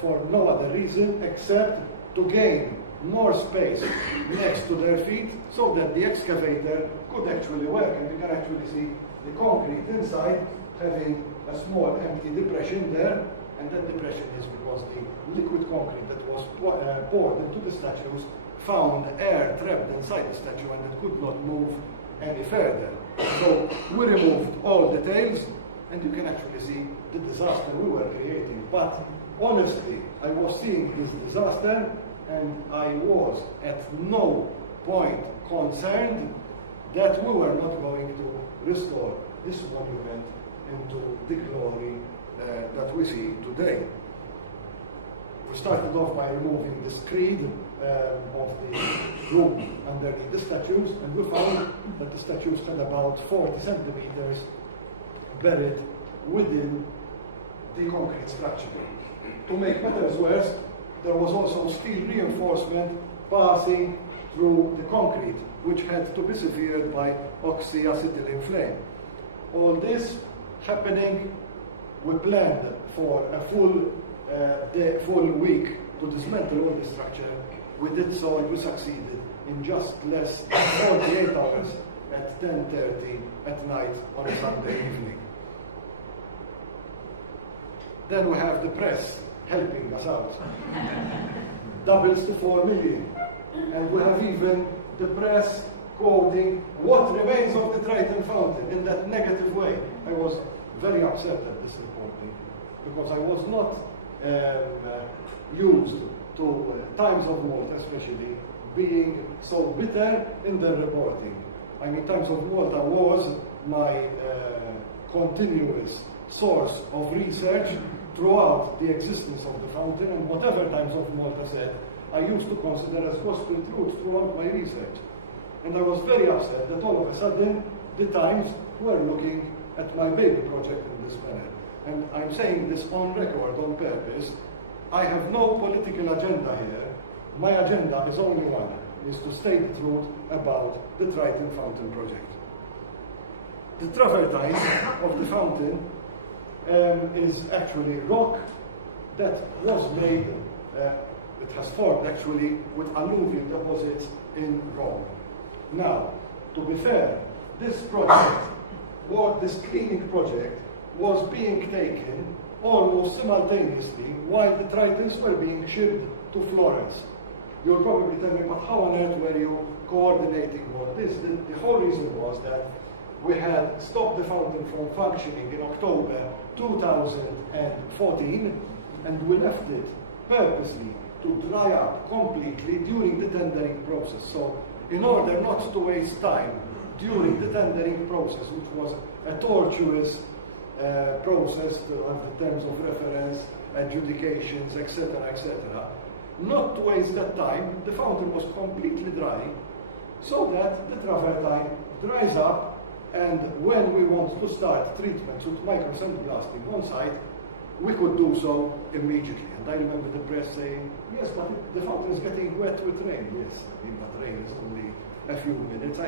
for no other reason except to gain more space next to their feet so that the excavator could actually work, and you can actually see the concrete inside having a small empty depression there, and that depression is because the liquid concrete that was poured into the statues found air trapped inside the statue, and it could not move any further. So we removed all the tails, and you can actually see the disaster we were creating. But honestly, I was seeing this disaster, and I was at no point concerned that we were not going to restore this monument into the glory that we see today. We started off by removing the screed of the room underneath the statues, and we found that the statues had about 40 centimeters buried within the concrete structure. To make matters worse, there was also steel reinforcement passing through the concrete, which had to be severed by oxyacetylene flame. All this happening, we planned for a full week to dismantle all the structure. We did so, and we succeeded in just less than 48 hours at 10:30 at night on a Sunday evening. Then we have the press helping us out. Doubles to 4 million. And we have even the press quoting what remains of the Triton Fountain in that negative way. I was very upset at this reporting because I was not used to Times of Malta, especially, being so bitter in their reporting. I mean, Times of Malta was my continuous source of research throughout the existence of the fountain, and whatever Times of Malta said, I used to consider as gospel truth throughout my research. And I was very upset that all of a sudden the Times were looking at my baby project in this manner. And I'm saying this on record, on purpose. I have no political agenda here. My agenda is only one, is to state the truth about the Triton Fountain project. The travertine of the fountain is actually rock that was made, it has formed actually with alluvial deposits in Rome. Now, to be fair, this project, or this cleaning project, was being taken almost simultaneously while the Tritons were being shipped to Florence. You'll probably tell me, but how on earth were you coordinating all this? The whole reason was that we had stopped the fountain from functioning in October 2014, and we left it purposely to dry up completely during the tendering process. So in order not to waste time during the tendering process, which was a tortuous process to have the terms of reference, adjudications, etc., etc., not to waste that time, the fountain was completely dry, so that the travertine dries up, and when we want to start treatments with microsandblasting on site, we could do so immediately. And I remember the press saying, yes, but the fountain is getting wet with rain. Yes, I mean, but rain is only a few minutes.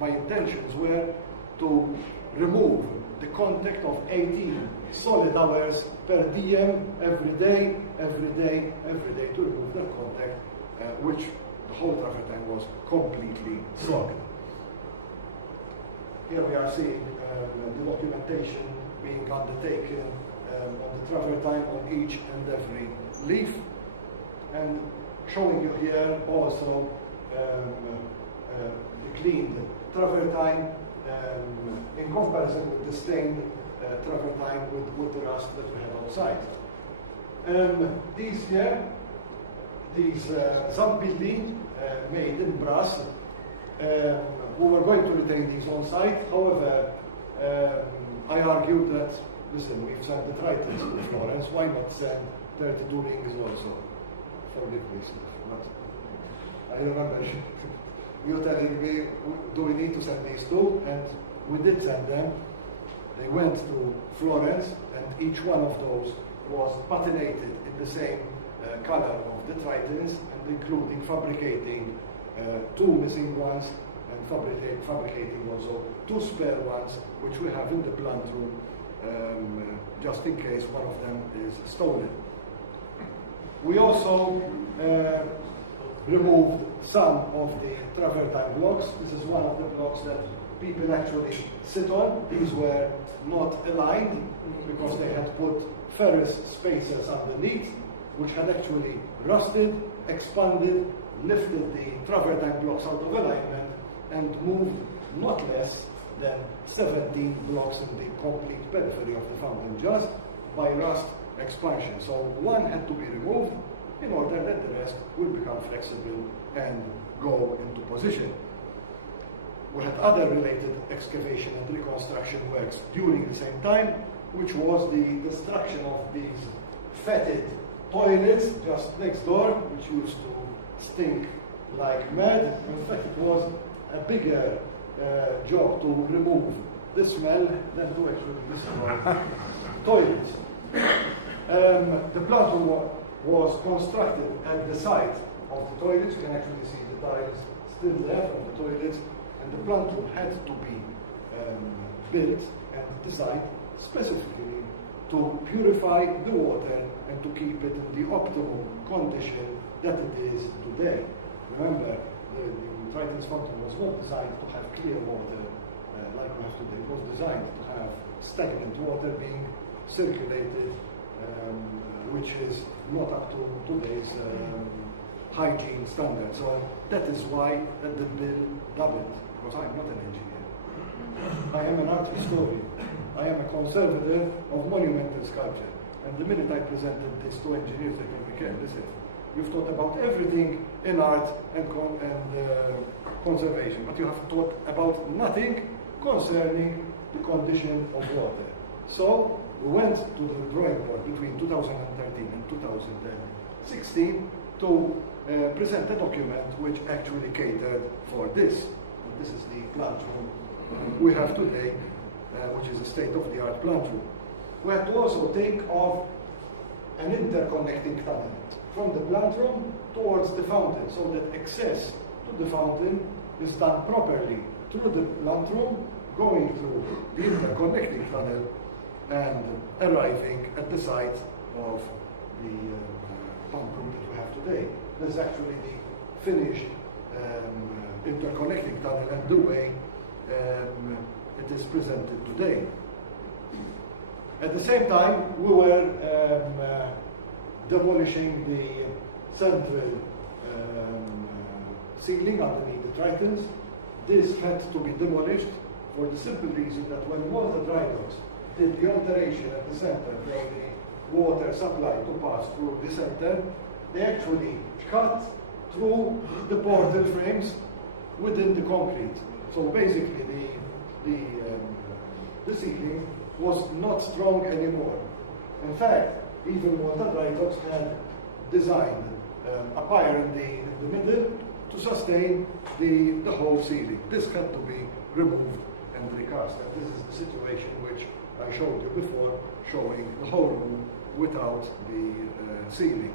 My intentions were to remove the contact of 18 solid hours per diem every day, to remove that contact, which the whole travertine was completely soaked. Here we are seeing the documentation being undertaken on the travertine on each and every leaf, and showing you here also the cleaned travertine in comparison with the stained travertine with the rust that we have outside. These here, these zampilli made in brass, we were going to retain these on site. However, I argued that, listen, we've sent the Tritons to Florence, why not send 32 rings also? Forgive me, but I remember you telling me, do we need to send these two? And we did send them. They went to Florence, and each one of those was patinated in the same color of the Tritons, and including fabricating two missing ones, and fabricating also two spare ones, which we have in the plant room, just in case one of them is stolen. We also removed some of the travertine blocks. This is one of the blocks that people actually sit on. These were not aligned because they had put ferrous spacers underneath, which had actually rusted, expanded, lifted the travertine blocks out of alignment, and moved not less than 17 blocks in the complete periphery of the fountain just by rust expansion. So one had to be removed in order that the rest will become flexible and go into position. We had other related excavation and reconstruction works during the same time, which was the destruction of these fetid toilets just next door, which used to stink like mad. In fact, it was a bigger job to remove the smell than to actually destroy toilets. The plant room was constructed at the site of the toilets. You can actually see the tiles still there from the toilets, and the plant room had to be built and designed specifically to purify the water and to keep it in the optimal condition that it is today. Remember, the Triton Fountain was not designed to have clear water like we have today. It was designed to have stagnant water being circulated, which is not up to today's hygiene standards. So that is why the bill doubled, because I'm not an engineer. I am an art historian. I am a conservator of monumental sculpture. And the minute I presented this to engineers, they told me, Ken, listen, you've thought about everything in art and conservation, but you have thought about nothing concerning the condition of water. So we went to the drawing board between 2013 and 2016 to present a document which actually catered for this. And this is the plant room we have today, which is a state-of-the-art plant room. We had to also think of an interconnecting tunnel from the plant room towards the fountain, so that access to the fountain is done properly through the plant room, going through the interconnecting tunnel, and arriving at the site of the pump room that we have today. This is actually the finished interconnecting tunnel and the way it is presented today. At the same time, we were demolishing the central ceiling underneath the Tritons. This had to be demolished for the simple reason that when water dry docks did the alteration at the center for the water supply to pass through the center, they actually cut through the portal frames within the concrete. So basically the ceiling was not strong anymore. In fact, even water dry docks had designed a pier in the middle to sustain the whole ceiling. This had to be removed and recast. And this is the situation which I showed you before, showing the whole room without the ceiling.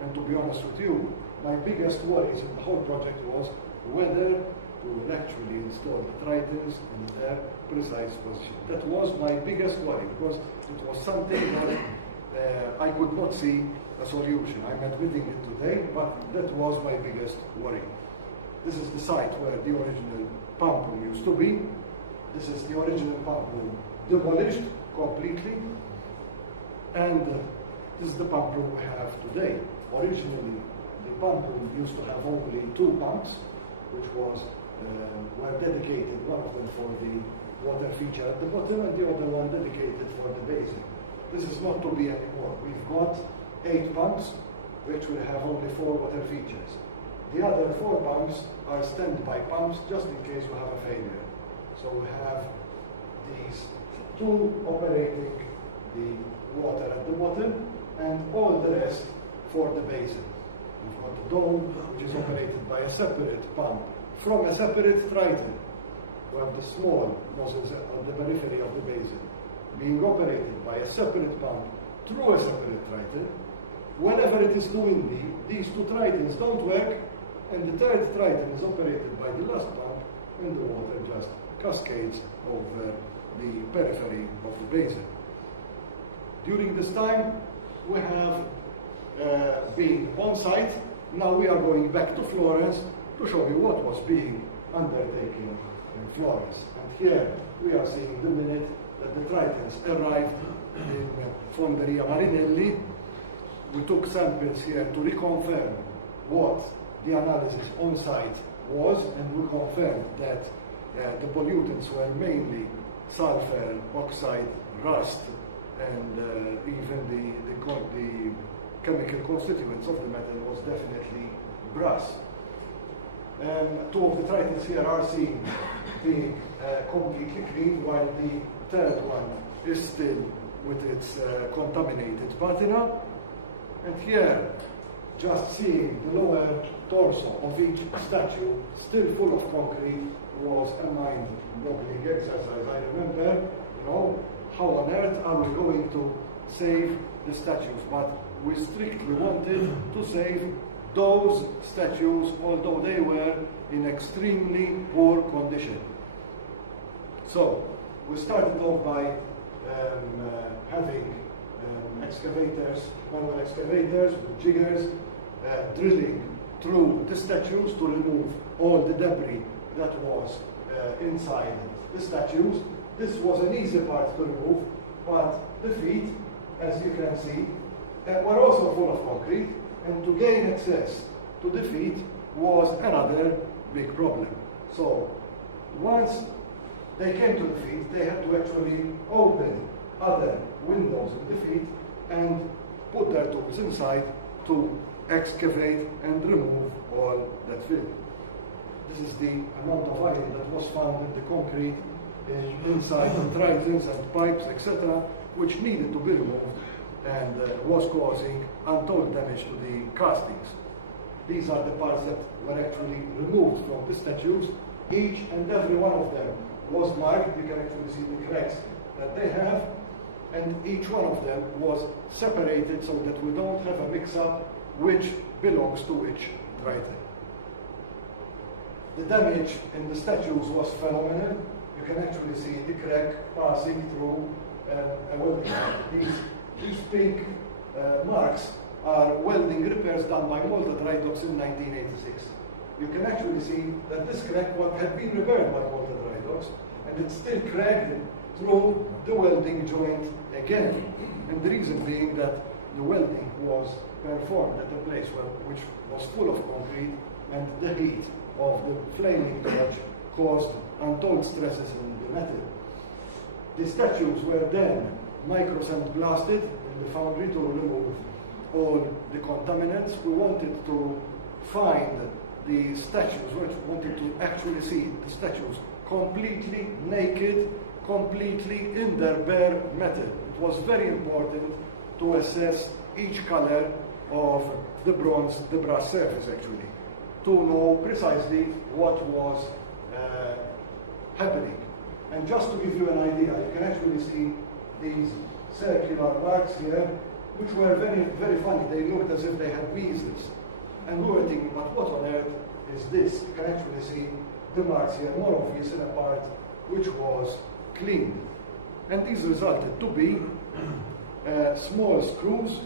And to be honest with you, my biggest worries in the whole project was whether we will actually install the Tritons in their precise position. That was my biggest worry, because it was something that I could not see a solution. I'm admitting it today, but that was my biggest worry. This is the site where the original pump room used to be. This is the original pump room demolished completely. And this is the pump room we have today. Originally, the pump room used to have only 2 pumps, which were dedicated, one of them for the water feature at the bottom and the other one dedicated for the basin. This is not to be anymore. We've got 8 pumps, which will have only 4 water features. The other 4 pumps are standby pumps, just in case we have a failure. So we have these 2 operating the water at the bottom, and all the rest for the basin. We've got the dome, which is operated by a separate pump from a separate Triton. We have the small nozzles on the periphery of the basin being operated by a separate pump through a separate Triton. Whenever it is doing these 2 Tritons don't work, and the third Triton is operated by the last pump, and the water just cascades over the periphery of the basin. During this time, we have been on site. Now we are going back to Florence to show you what was being undertaken in Florence. And here we are seeing the minute that the Tritons arrived in Fonderia Marinelli. We took samples here to reconfirm what the analysis on site was, and we confirmed that the pollutants were mainly sulfur, oxide, rust, and even the chemical constituents of the metal was definitely brass. 2 of the Tritons here are seen being completely clean, while the third one is still with its contaminated patina. And here, just seeing the lower torso of each statue still full of concrete was a mind-boggling exercise. I remember, how on earth are we going to save the statues? But we strictly wanted to save those statues, although they were in extremely poor condition. So we started off by having manual excavators with jiggers, drilling through the statues to remove all the debris that was inside the statues. This was an easy part to remove, but the feet, as you can see, were also full of concrete, and to gain access to the feet was another big problem. So once they came to the feet, they had to actually open other windows in the feet and put their tools inside to excavate and remove all that filth. This is the amount of iron that was found in the concrete inside the Tritons and pipes, etc., which needed to be removed and was causing untold damage to the castings. These are the parts that were actually removed from the statues. Each and every one of them was marked. You can actually see the cracks that they have, and each one of them was separated so that we don't have a mix-up which belongs to which Triton. The damage in the statues was phenomenal. You can actually see the crack passing through a welding site. These pink marks are welding repairs done by Malta dry docks in 1986. You can actually see that this crack had been repaired by Malta dry docks, and it's still cracked through the welding joint again. And the reason being that the welding was performed at a place which was full of concrete, and the heat of the flaming torch caused untold stresses in the metal. The statues were then micro-sandblasted in the foundry to remove all the contaminants. We wanted to find the statues, we wanted to actually see the statues completely naked, completely in their bare metal. It was very important to assess each color of the brass surface actually, to know precisely what was happening. And just to give you an idea, you can actually see these circular marks here, which were very, very funny. They looked as if they had weasels. And we were thinking, but what on earth is this? You can actually see the marks here, more obvious in a part which was cleaned. And these resulted to be small screws.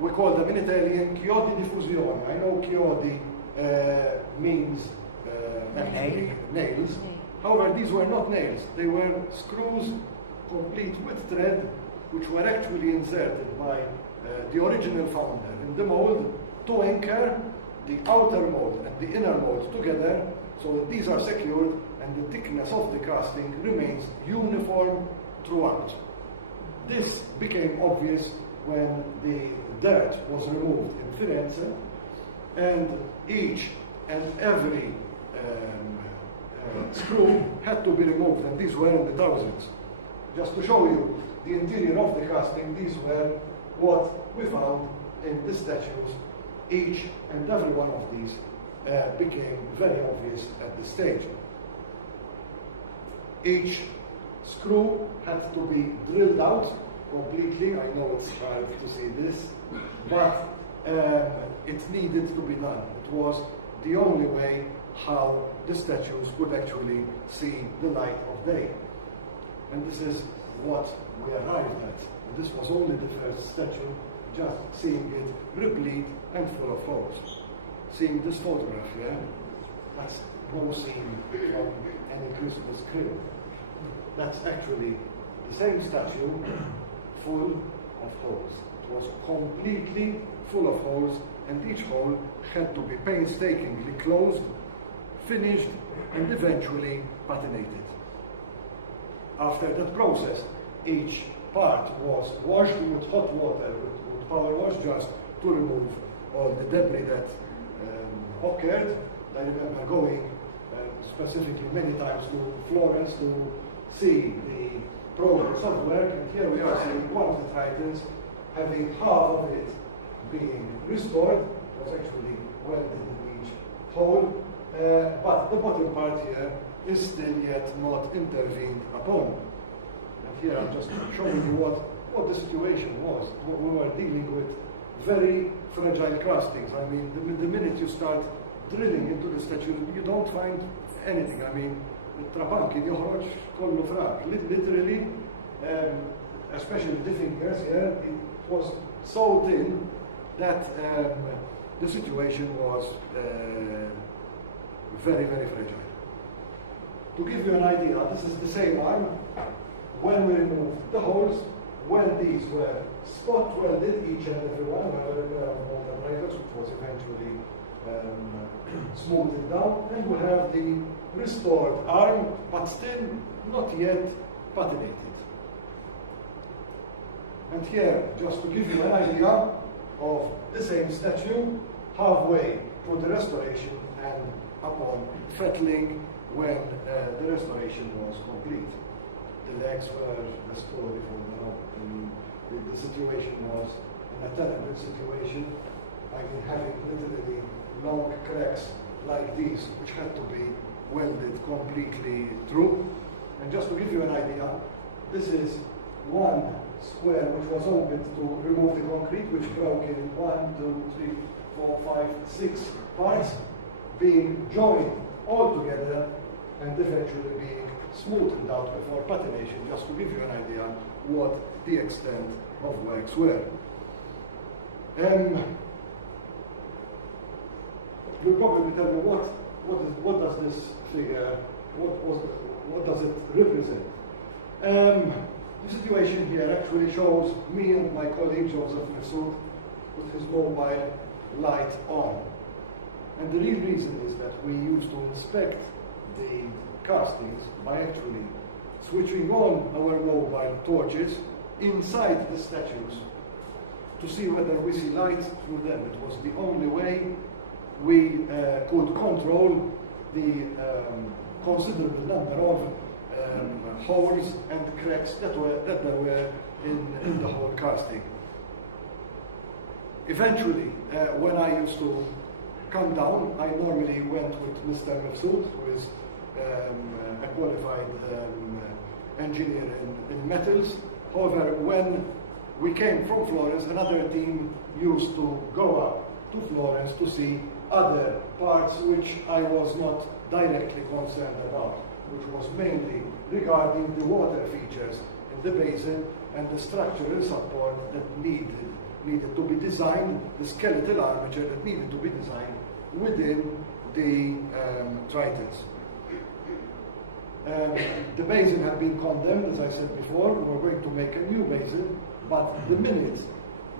We call them in Italian chiodi di fusione. I know chiodi means actually nails. However, these were not nails. They were screws complete with thread, which were actually inserted by the original founder in the mold to anchor the outer mold and the inner mold together, so that these are secured and the thickness of the casting remains uniform throughout. This became obvious when the dirt was removed in Firenze, and each and every screw had to be removed, and these were in the thousands. Just to show you the interior of the casting, these were what we found in the statues. Each and every one of these became very obvious at this stage. Each screw had to be drilled out completely. I know it's hard to see this, but it needed to be done. It was the only way how the statues could actually see the light of day. And this is what we arrived at. And this was only the first statue, just seeing it replete and full of holes. Seeing this photograph here, that's no scene from any Christmas crib. That's actually the same statue full of holes. It was completely full of holes, and each hole had to be painstakingly closed, finished, and eventually patinated. After that process, each part was washed with hot water, with power wash, just to remove all the debris that occurred. I remember going specifically many times to Florence to see the progress of work, and here we are seeing one of the Tritons having half of it being restored. It was actually welded in each hole, but the bottom part here is still yet not intervened upon. And here I'm just showing you what the situation was. We were dealing with very fragile castings. I mean, the minute you start drilling into the statue, you don't find anything. I mean, trapanki joħroġ kollu frak. Literally, especially the fingers here, it was so thin that the situation was very, very fragile. To give you an idea, this is the same arm. When we removed the holes, when these were spot welded, each and every one, which was eventually smoothed down, and we have the restored arm, but still not yet patinated. And here, just to give you an idea of the same statue, halfway through the restoration and upon fettling when the restoration was complete. The legs were restored from the situation was an attendant situation. I mean, having literally long cracks like these, which had to be welded completely through. And just to give you an idea, this is one square which was opened to remove the concrete, which broke in 1, 2, 3, 4, 5, 6 parts, being joined all together, and and eventually being smoothed out before patination, just to give you an idea what the extent of works were. You'll probably tell me what does this figure, what does it represent? The situation here actually shows me and my colleague Joseph Messoud with his mobile light on. And the real reason is that we used to inspect the castings by actually switching on our mobile torches inside the statues to see whether we see light through them. It was the only way we could control the considerable number of holes and cracks that there were in the whole casting. Eventually, when I used to come down, I normally went with Mr. Messoud, who is a qualified engineer in metals. However, when we came from Florence, another team used to go up to Florence to see other parts which I was not directly concerned about, which was mainly regarding the water features in the basin and the structural support that needed to be designed, the skeletal armature that needed to be designed within the Tritons. The basin had been condemned, as I said before. We were going to make a new basin, but the minute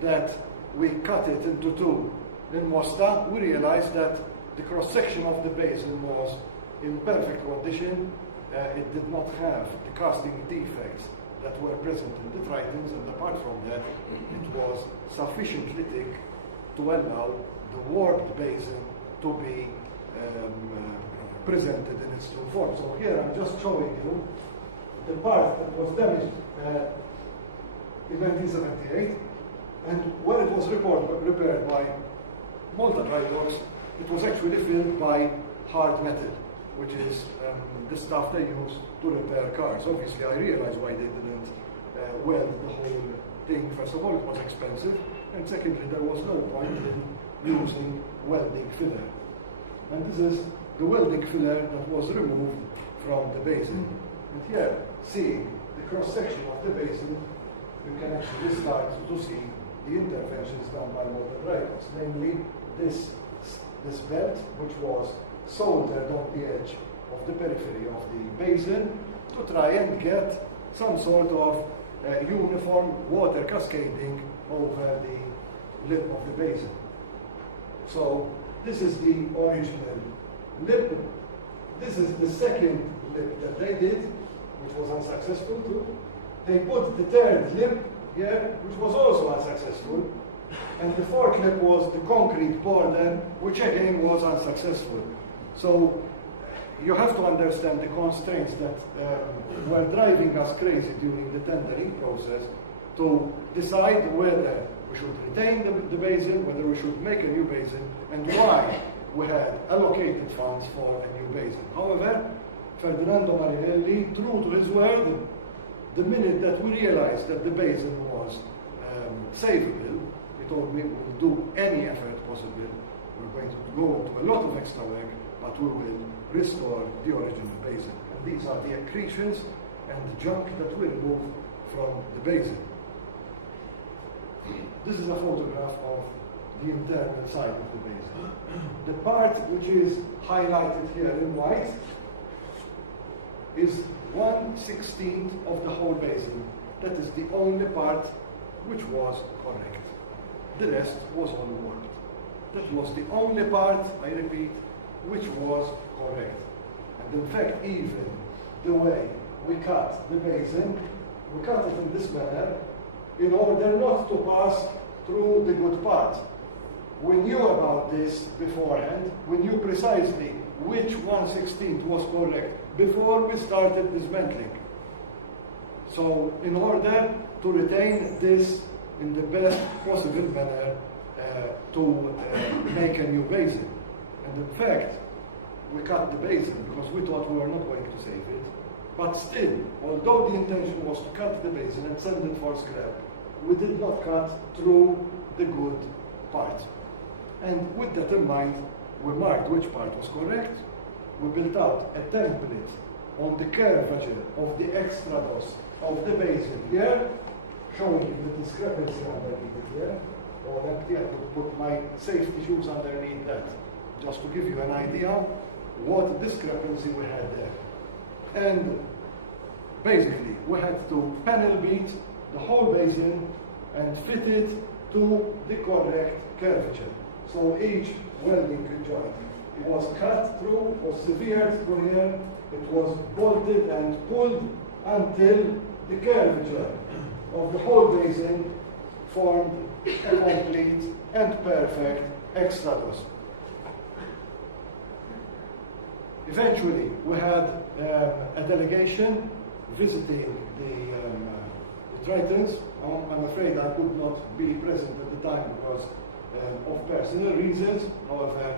that we cut it into two in Mosta, we realized that the cross-section of the basin was in perfect condition. It did not have the casting defects that were present in the Tritons, and apart from that, it was sufficiently thick to allow the warped basin to be presented in its true form. So here I'm just showing you the part that was damaged in 1978, and when it was repaired by Malta Tridox, it was actually filled by hard metal, which is the stuff they use to repair cars. Obviously, I realize why they didn't weld the whole thing. First of all, it was expensive, and secondly, there was no point in using welding filler. And this is the welding filler that was removed from the basin. And here, seeing the cross-section of the basin, you can actually start to see the interventions done by Malta Tridox, namely this belt, which was soldered on the edge of the periphery of the basin to try and get some sort of uniform water cascading over the lip of the basin. So this is the original lip. This is the second lip that they did, which was unsuccessful too. They put the third lip here, which was also unsuccessful. And the fourth lip was the concrete border, which again was unsuccessful. So you have to understand the constraints that were driving us crazy during the tendering process to decide whether we should retain the basin, whether we should make a new basin, and why we had allocated funds for a new basin. However, Ferdinando Marinelli, true to his word, the minute that we realized that the basin was savable, he told me we will do any effort possible. We're going to go into a lot of extra work, but we will restore the original basin. And these are the accretions and the junk that we removed from the basin. This is a photograph of the internal side of the basin. The part which is highlighted here in white is 1/16 of the whole basin. That is the only part which was correct. The rest was all warped. That was the only part, I repeat, which was correct. And in fact, even the way we cut the basin, we cut it in this manner in order not to pass through the good part. We knew about this beforehand. We knew precisely which 1/16 was correct before we started dismantling. So in order to retain this in the best possible manner to make a new basin. And in fact, we cut the basin because we thought we were not going to save it. But still, although the intention was to cut the basin and send it for scrap, we did not cut through the good part. And with that in mind, we marked which part was correct, we built out a template on the curvature of the extrados of the basin here, showing you the discrepancy underneath it here. Or empty, I could put my safety shoes underneath that, just to give you an idea what discrepancy we had there. And basically, we had to panel beat the whole basin and fit it to the correct curvature. So each welding joint, it was cut through, was severed through here, it was bolted and pulled until the curvature of the whole basin formed a complete and perfect extrados. Eventually, we had a delegation visiting the Tritons. I'm afraid I could not be present at the time because of personal reasons. However,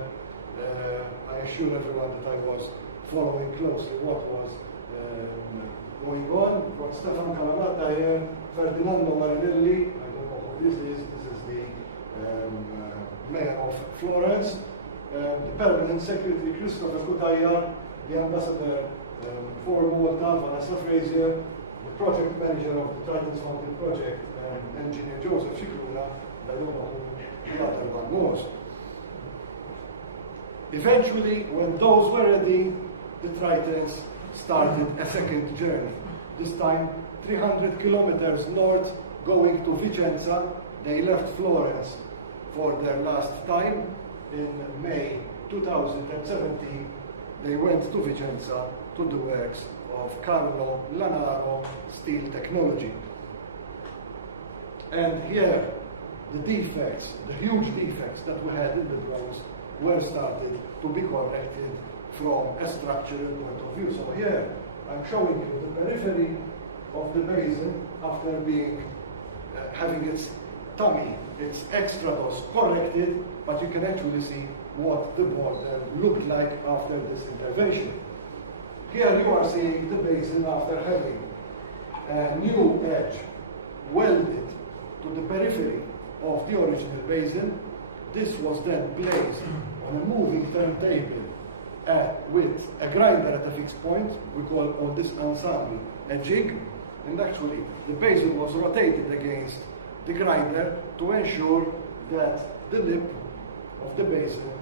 I assure everyone that I was following closely what was going on. We've got Stefan Calamata here, Ferdinando Marinelli, I don't know who this is the mayor of Florence, the permanent secretary Christopher Kutayar, the ambassador for Malta, Vanessa Frazier, the project manager of the Triton Fountain project, engineer Joseph Shikruna. I don't know who the other one was. Eventually, when those were ready, the Tritons started a second journey. This time 300 kilometers north, going to Vicenza. They left Florence for their last time in May 2017. They went to Vicenza to the works of Carlo Lanaro Steel Technology. And here, the defects, the huge defects that we had in the drawings were started to be corrected from a structural point of view. So here, I'm showing you the periphery of the basin after being having its tummy, its extrados corrected, but you can actually see what the border looked like after this intervention. Here you are seeing the basin after having a new edge welded to the periphery of the original basin. This was then placed on a moving turntable with a grinder at a fixed point. We call on this ensemble a jig, and actually the basin was rotated against the grinder to ensure that the lip of the basin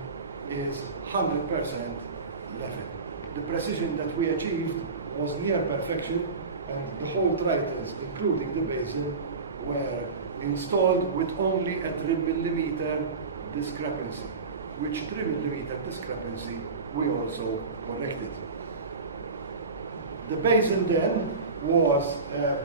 is 100% level. The precision that we achieved was near perfection, and the whole Tritons, including the basin, were installed with only a 3 millimeter discrepancy, which 3 millimeter discrepancy we also corrected. The basin then was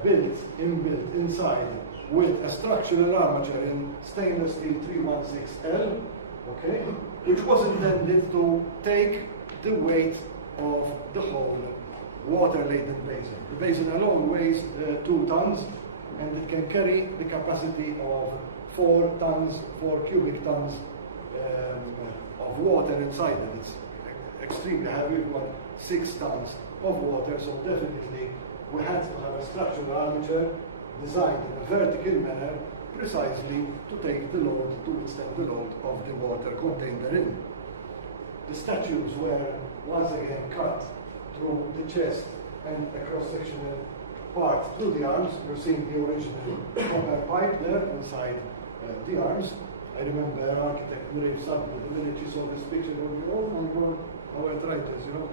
built inside with a structural armature in stainless steel 316L, okay, which was intended to take the weight of the whole water-laden basin. The basin alone weighs 2 tons, and it can carry the capacity of 4 cubic tons of water inside it. It's extremely heavy. We've got 6 tons of water, so definitely we had to have a structural armature designed in a vertical manner precisely to take the load, to withstand the load of the water contained therein. The statues were once again cut through the chest and a cross-sectional part through the arms. You're seeing the original copper pipe there inside the arms. I remember architect Murray Sabbu, the minute she saw this picture, going, oh my God, our Tritons, you know.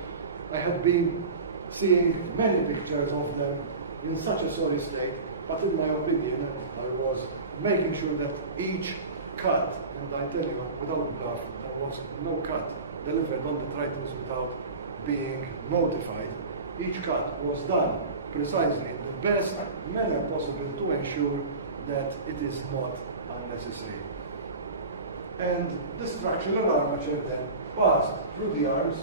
I had been seeing many pictures of them in such a sorry state, but in my opinion, I was making sure that each cut, and I tell you, without bluff, there was no cut delivered on the Tritons without being notified. Each cut was done precisely in the best manner possible to ensure that it is not unnecessary. And the structural armature then passed through the arms,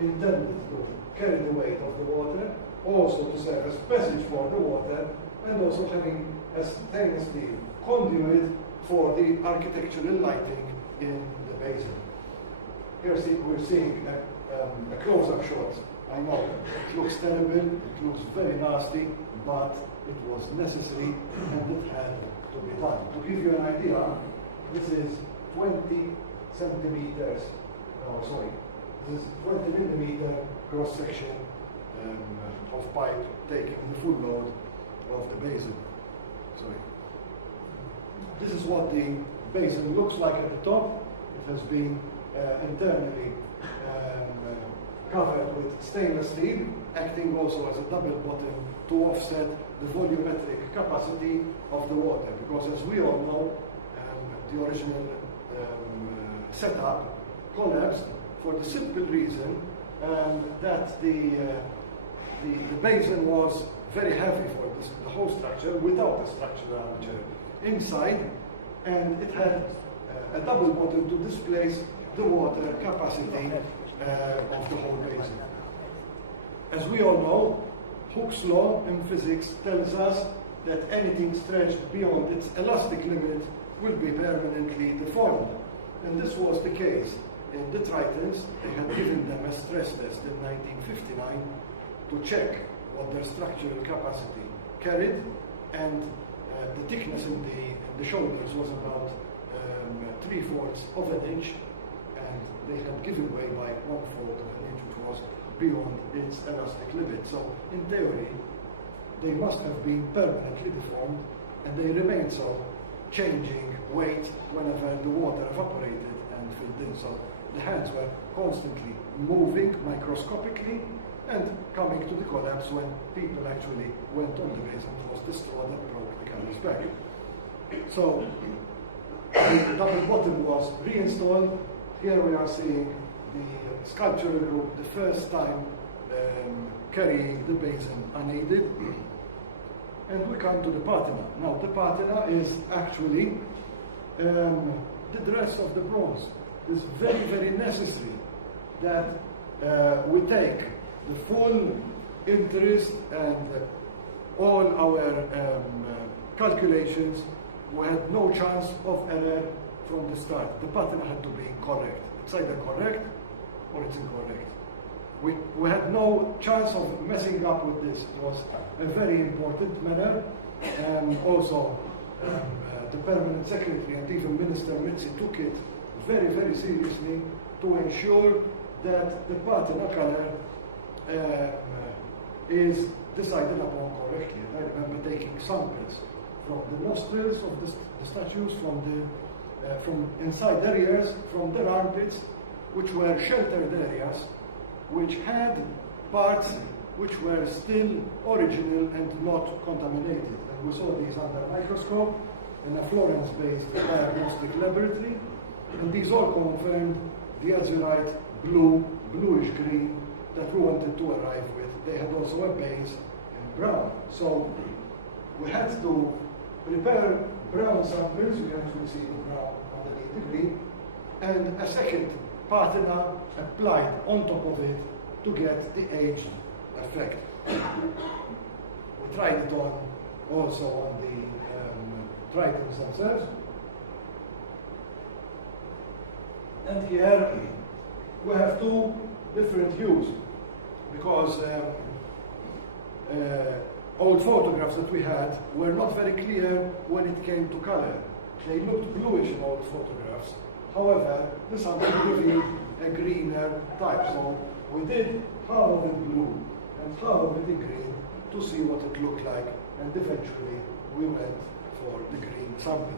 intended to carry the weight of the water, also to serve as passage for the water, and also having a stainless steel conduit for the architectural lighting in the basin. Here we're seeing a close-up shot. I know it looks terrible, it looks very nasty, but it was necessary and it had to be done. To give you an idea, this is 20 centimeters, This is 20 millimeter cross section of pipe taking the full load of the basin. Sorry. This is what the basin looks like at the top. It has been internally covered with stainless steel, acting also as a double bottom to offset the volumetric capacity of the water. Because as we all know, the original setup collapsed for the simple reason that the basin was very heavy for the whole structure without a structural armature inside, and it had a double bottom to displace the water capacity of the whole basin. As we all know, Hooke's law in physics tells us that anything stretched beyond its elastic limit will be permanently deformed. And this was the case in the Tritons. They had given them a stress test in 1959 to check what their structural capacity carried, and the thickness in the shoulders was about 3/4 of an inch, and they had given way by 1/4 of an inch, which was beyond its elastic limit. So in theory, they must have been permanently deformed, and they remained so, changing weight whenever the water evaporated and filled in. So the hands were constantly moving microscopically and coming to the collapse when people actually went on the basin. It was the straw that broke the camel's back. So the double bottom was reinstalled. Here we are seeing the sculptural group the first time carrying the basin unaided. And we come to the patina. Now the patina is actually the dress of the bronze. It's very, very necessary that we take the full interest and all our calculations. We had no chance of error from the start. The patina had to be correct. It's either correct or it's incorrect. We had no chance of messing up with this. It was a very important matter. And also, the permanent secretary and even Minister Mizzi took it very, very seriously to ensure that the patina color is decided upon correctly. And I remember taking samples from the nostrils of the statues, from inside their ears, from their armpits, which were sheltered areas, which had parts which were still original and not contaminated. And we saw these under a microscope in a Florence-based diagnostic laboratory, and these all confirmed the azurite bluish green that we wanted to arrive with. They had also a base in brown. So we had to prepare brown samples. You can actually see the brown underneath the green, and a second patina applied on top of it to get the aged effect. We tried it on also on the Tritons themselves. And here we have two different hues, because old photographs that we had were not very clear when it came to color. They looked bluish in old photographs. However, the sample revealed a greener type. So we did half of it blue and half of it in green to see what it looked like, and eventually we went for the green sample.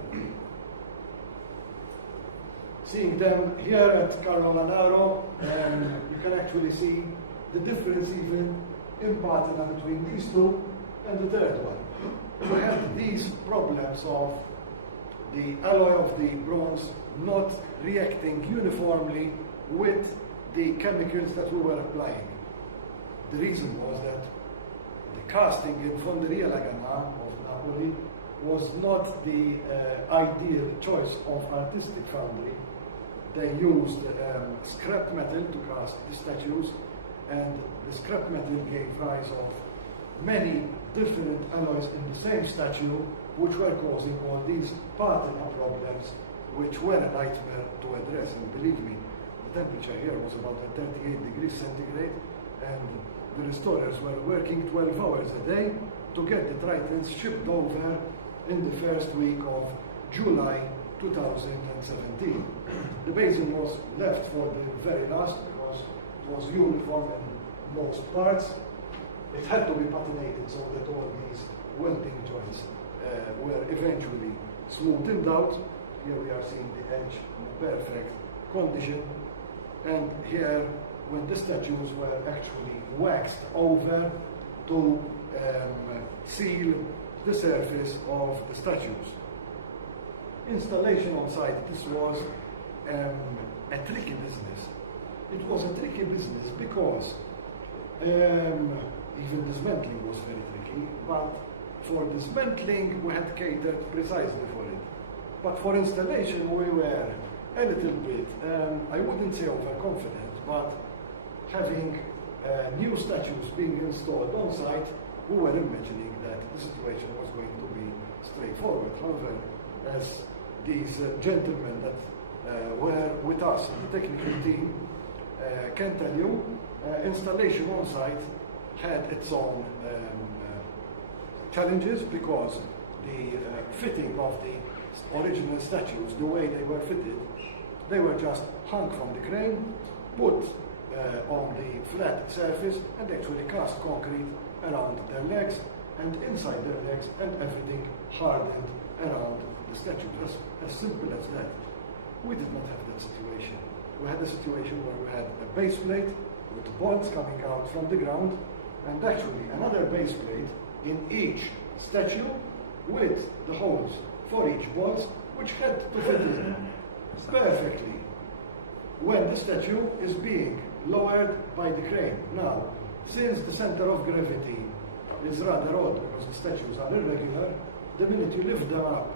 Seeing them here at Carlo Lanaro, you can actually see the difference even in patina between these two and the third one. We had these problems of the alloy of the bronze not reacting uniformly with the chemicals that we were applying. The reason was that the casting in Fonderia Lagana of Napoli was not the ideal choice of artistic foundry. They used scrap metal to cast the statues, and the scrap metal gave rise of many different alloys in the same statue, which were causing all these patina problems, which were a nightmare to address. And believe me, the temperature here was about 38 degrees centigrade, and the restorers were working 12 hours a day to get the Tritons shipped over in the first week of July 2017. The basin was left for the very last because It was uniform in most parts. It had to be patinated so that all these welding joints were eventually smoothened out. Here we are seeing the edge in perfect condition. And here, when the statues were actually waxed over to seal the surface of the statues. Installation on site, this was a tricky business. It was a tricky business because even dismantling was very tricky, but for dismantling we had catered precisely for it. But for installation we were a little bit, I wouldn't say overconfident, but having new statues being installed on site, we were imagining that the situation was going to be straightforward. However, as these gentlemen that were with us, the technical team, can tell you, installation on site had its own challenges because the fitting of the original statues, the way they were fitted, they were just hung from the crane, put on the flat surface, and actually cast concrete around their legs and inside their legs, and everything hardened around the statues. As simple as that. We did not have that situation. We had a situation where we had a base plate with bolts coming out from the ground, and actually another base plate in each statue with the holes for each bolt, which had to fit in perfectly when the statue is being lowered by the crane. Now, since the center of gravity is rather odd because the statues are irregular, the minute you lift them up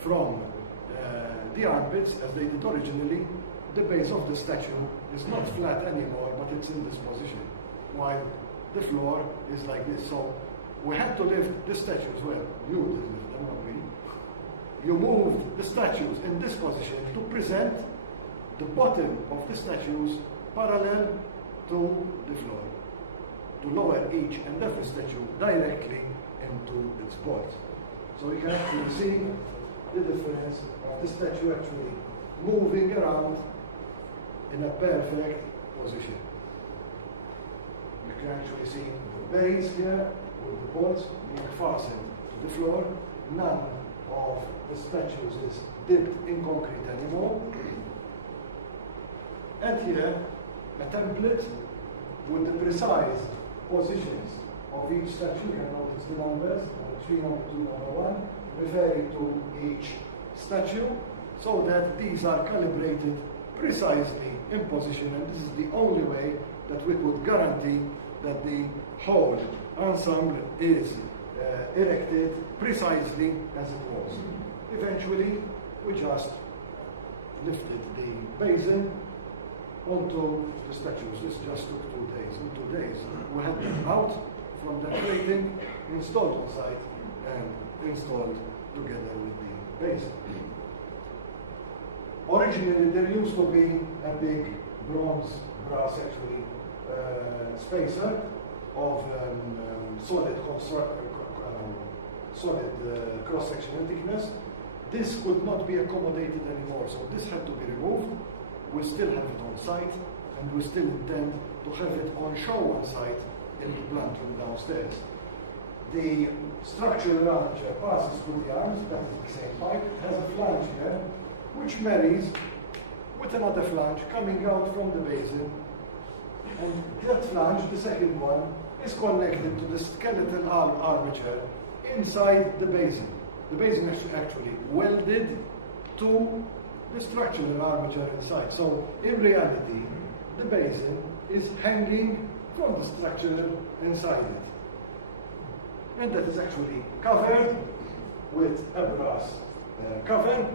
from the armpits, as they did originally, the base of the statue is not flat anymore, but it's in this position, while the floor is like this. So we had to lift the statues, well, you did lift them, not me. You moved the statues in this position to present the bottom of the statues parallel to the floor, to lower each and every statue directly into its bolt. So you can actually see the difference of the statue actually moving around in a perfect position. You can actually see the base here with the bolts being fastened to the floor. None of the statues is dipped in concrete anymore. And here, a template with the precise positions of each statue. You can notice the numbers, number 3, number 2, number 1, referring to each statue, so that these are calibrated precisely in position, and this is the only way that we could guarantee that the whole ensemble is erected precisely as it was. Eventually, we just lifted the basin onto the statues. This just took 2 days. In 2 days, we had them out from the plating, installed on site, and installed together with the basin. Originally, there used to be a big bronze brass, actually, spacer of solid cross-sectional thickness. This could not be accommodated anymore, so this had to be removed. We still have it on site, and we still intend to have it on show on site in the plant room downstairs. The structural armature passes through the arms, that is the same pipe, has a flange here, which marries with another flange coming out from the basin. And that flange, the second one, is connected to the skeletal armature inside the basin. The basin is actually welded to the structural armature inside. So in reality, the basin is hanging from the structure inside it. And that is actually covered with a brass cover,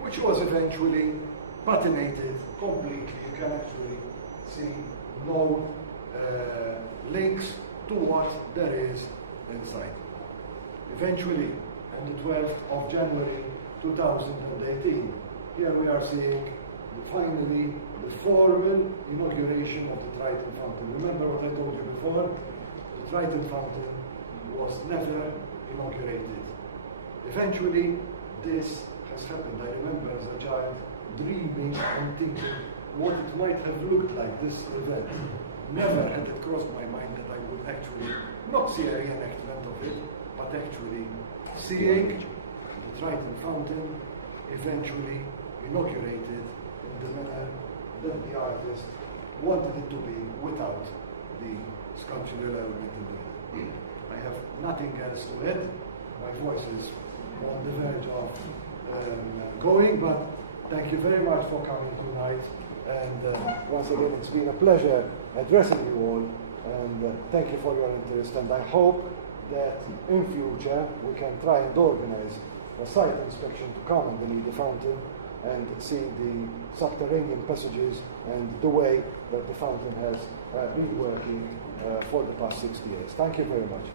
which was eventually patinated completely. You can actually see no links to what there is inside. Eventually, on the 12th of January 2018, here we are seeing finally the formal inauguration of the Triton Fountain. Remember what I told you before? The Triton Fountain was never inaugurated. Eventually, this has happened. I remember as a child dreaming and thinking what it might have looked like, this event. never had it crossed my mind that I would actually not see a reenactment of it, but actually seeing the Triton Fountain eventually inaugurated in the manner that the artist wanted it to be without the sculptural element in it. I have nothing else to add. My voice is on the verge of going, but thank you very much for coming tonight. And once again, it's been a pleasure addressing you all, and thank you for your interest. And I hope that in future we can try and organize a site inspection to come underneath the fountain and see the subterranean passages and the way that the fountain has been working for the past 60 years. Thank you very much.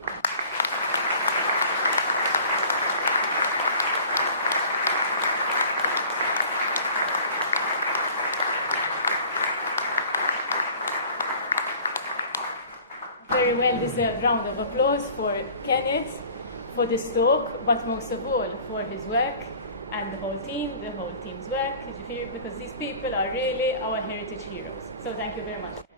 Very well-deserved round of applause for Kenneth, for this talk, but most of all for his work and the whole team's work, because these people are really our heritage heroes. So thank you very much.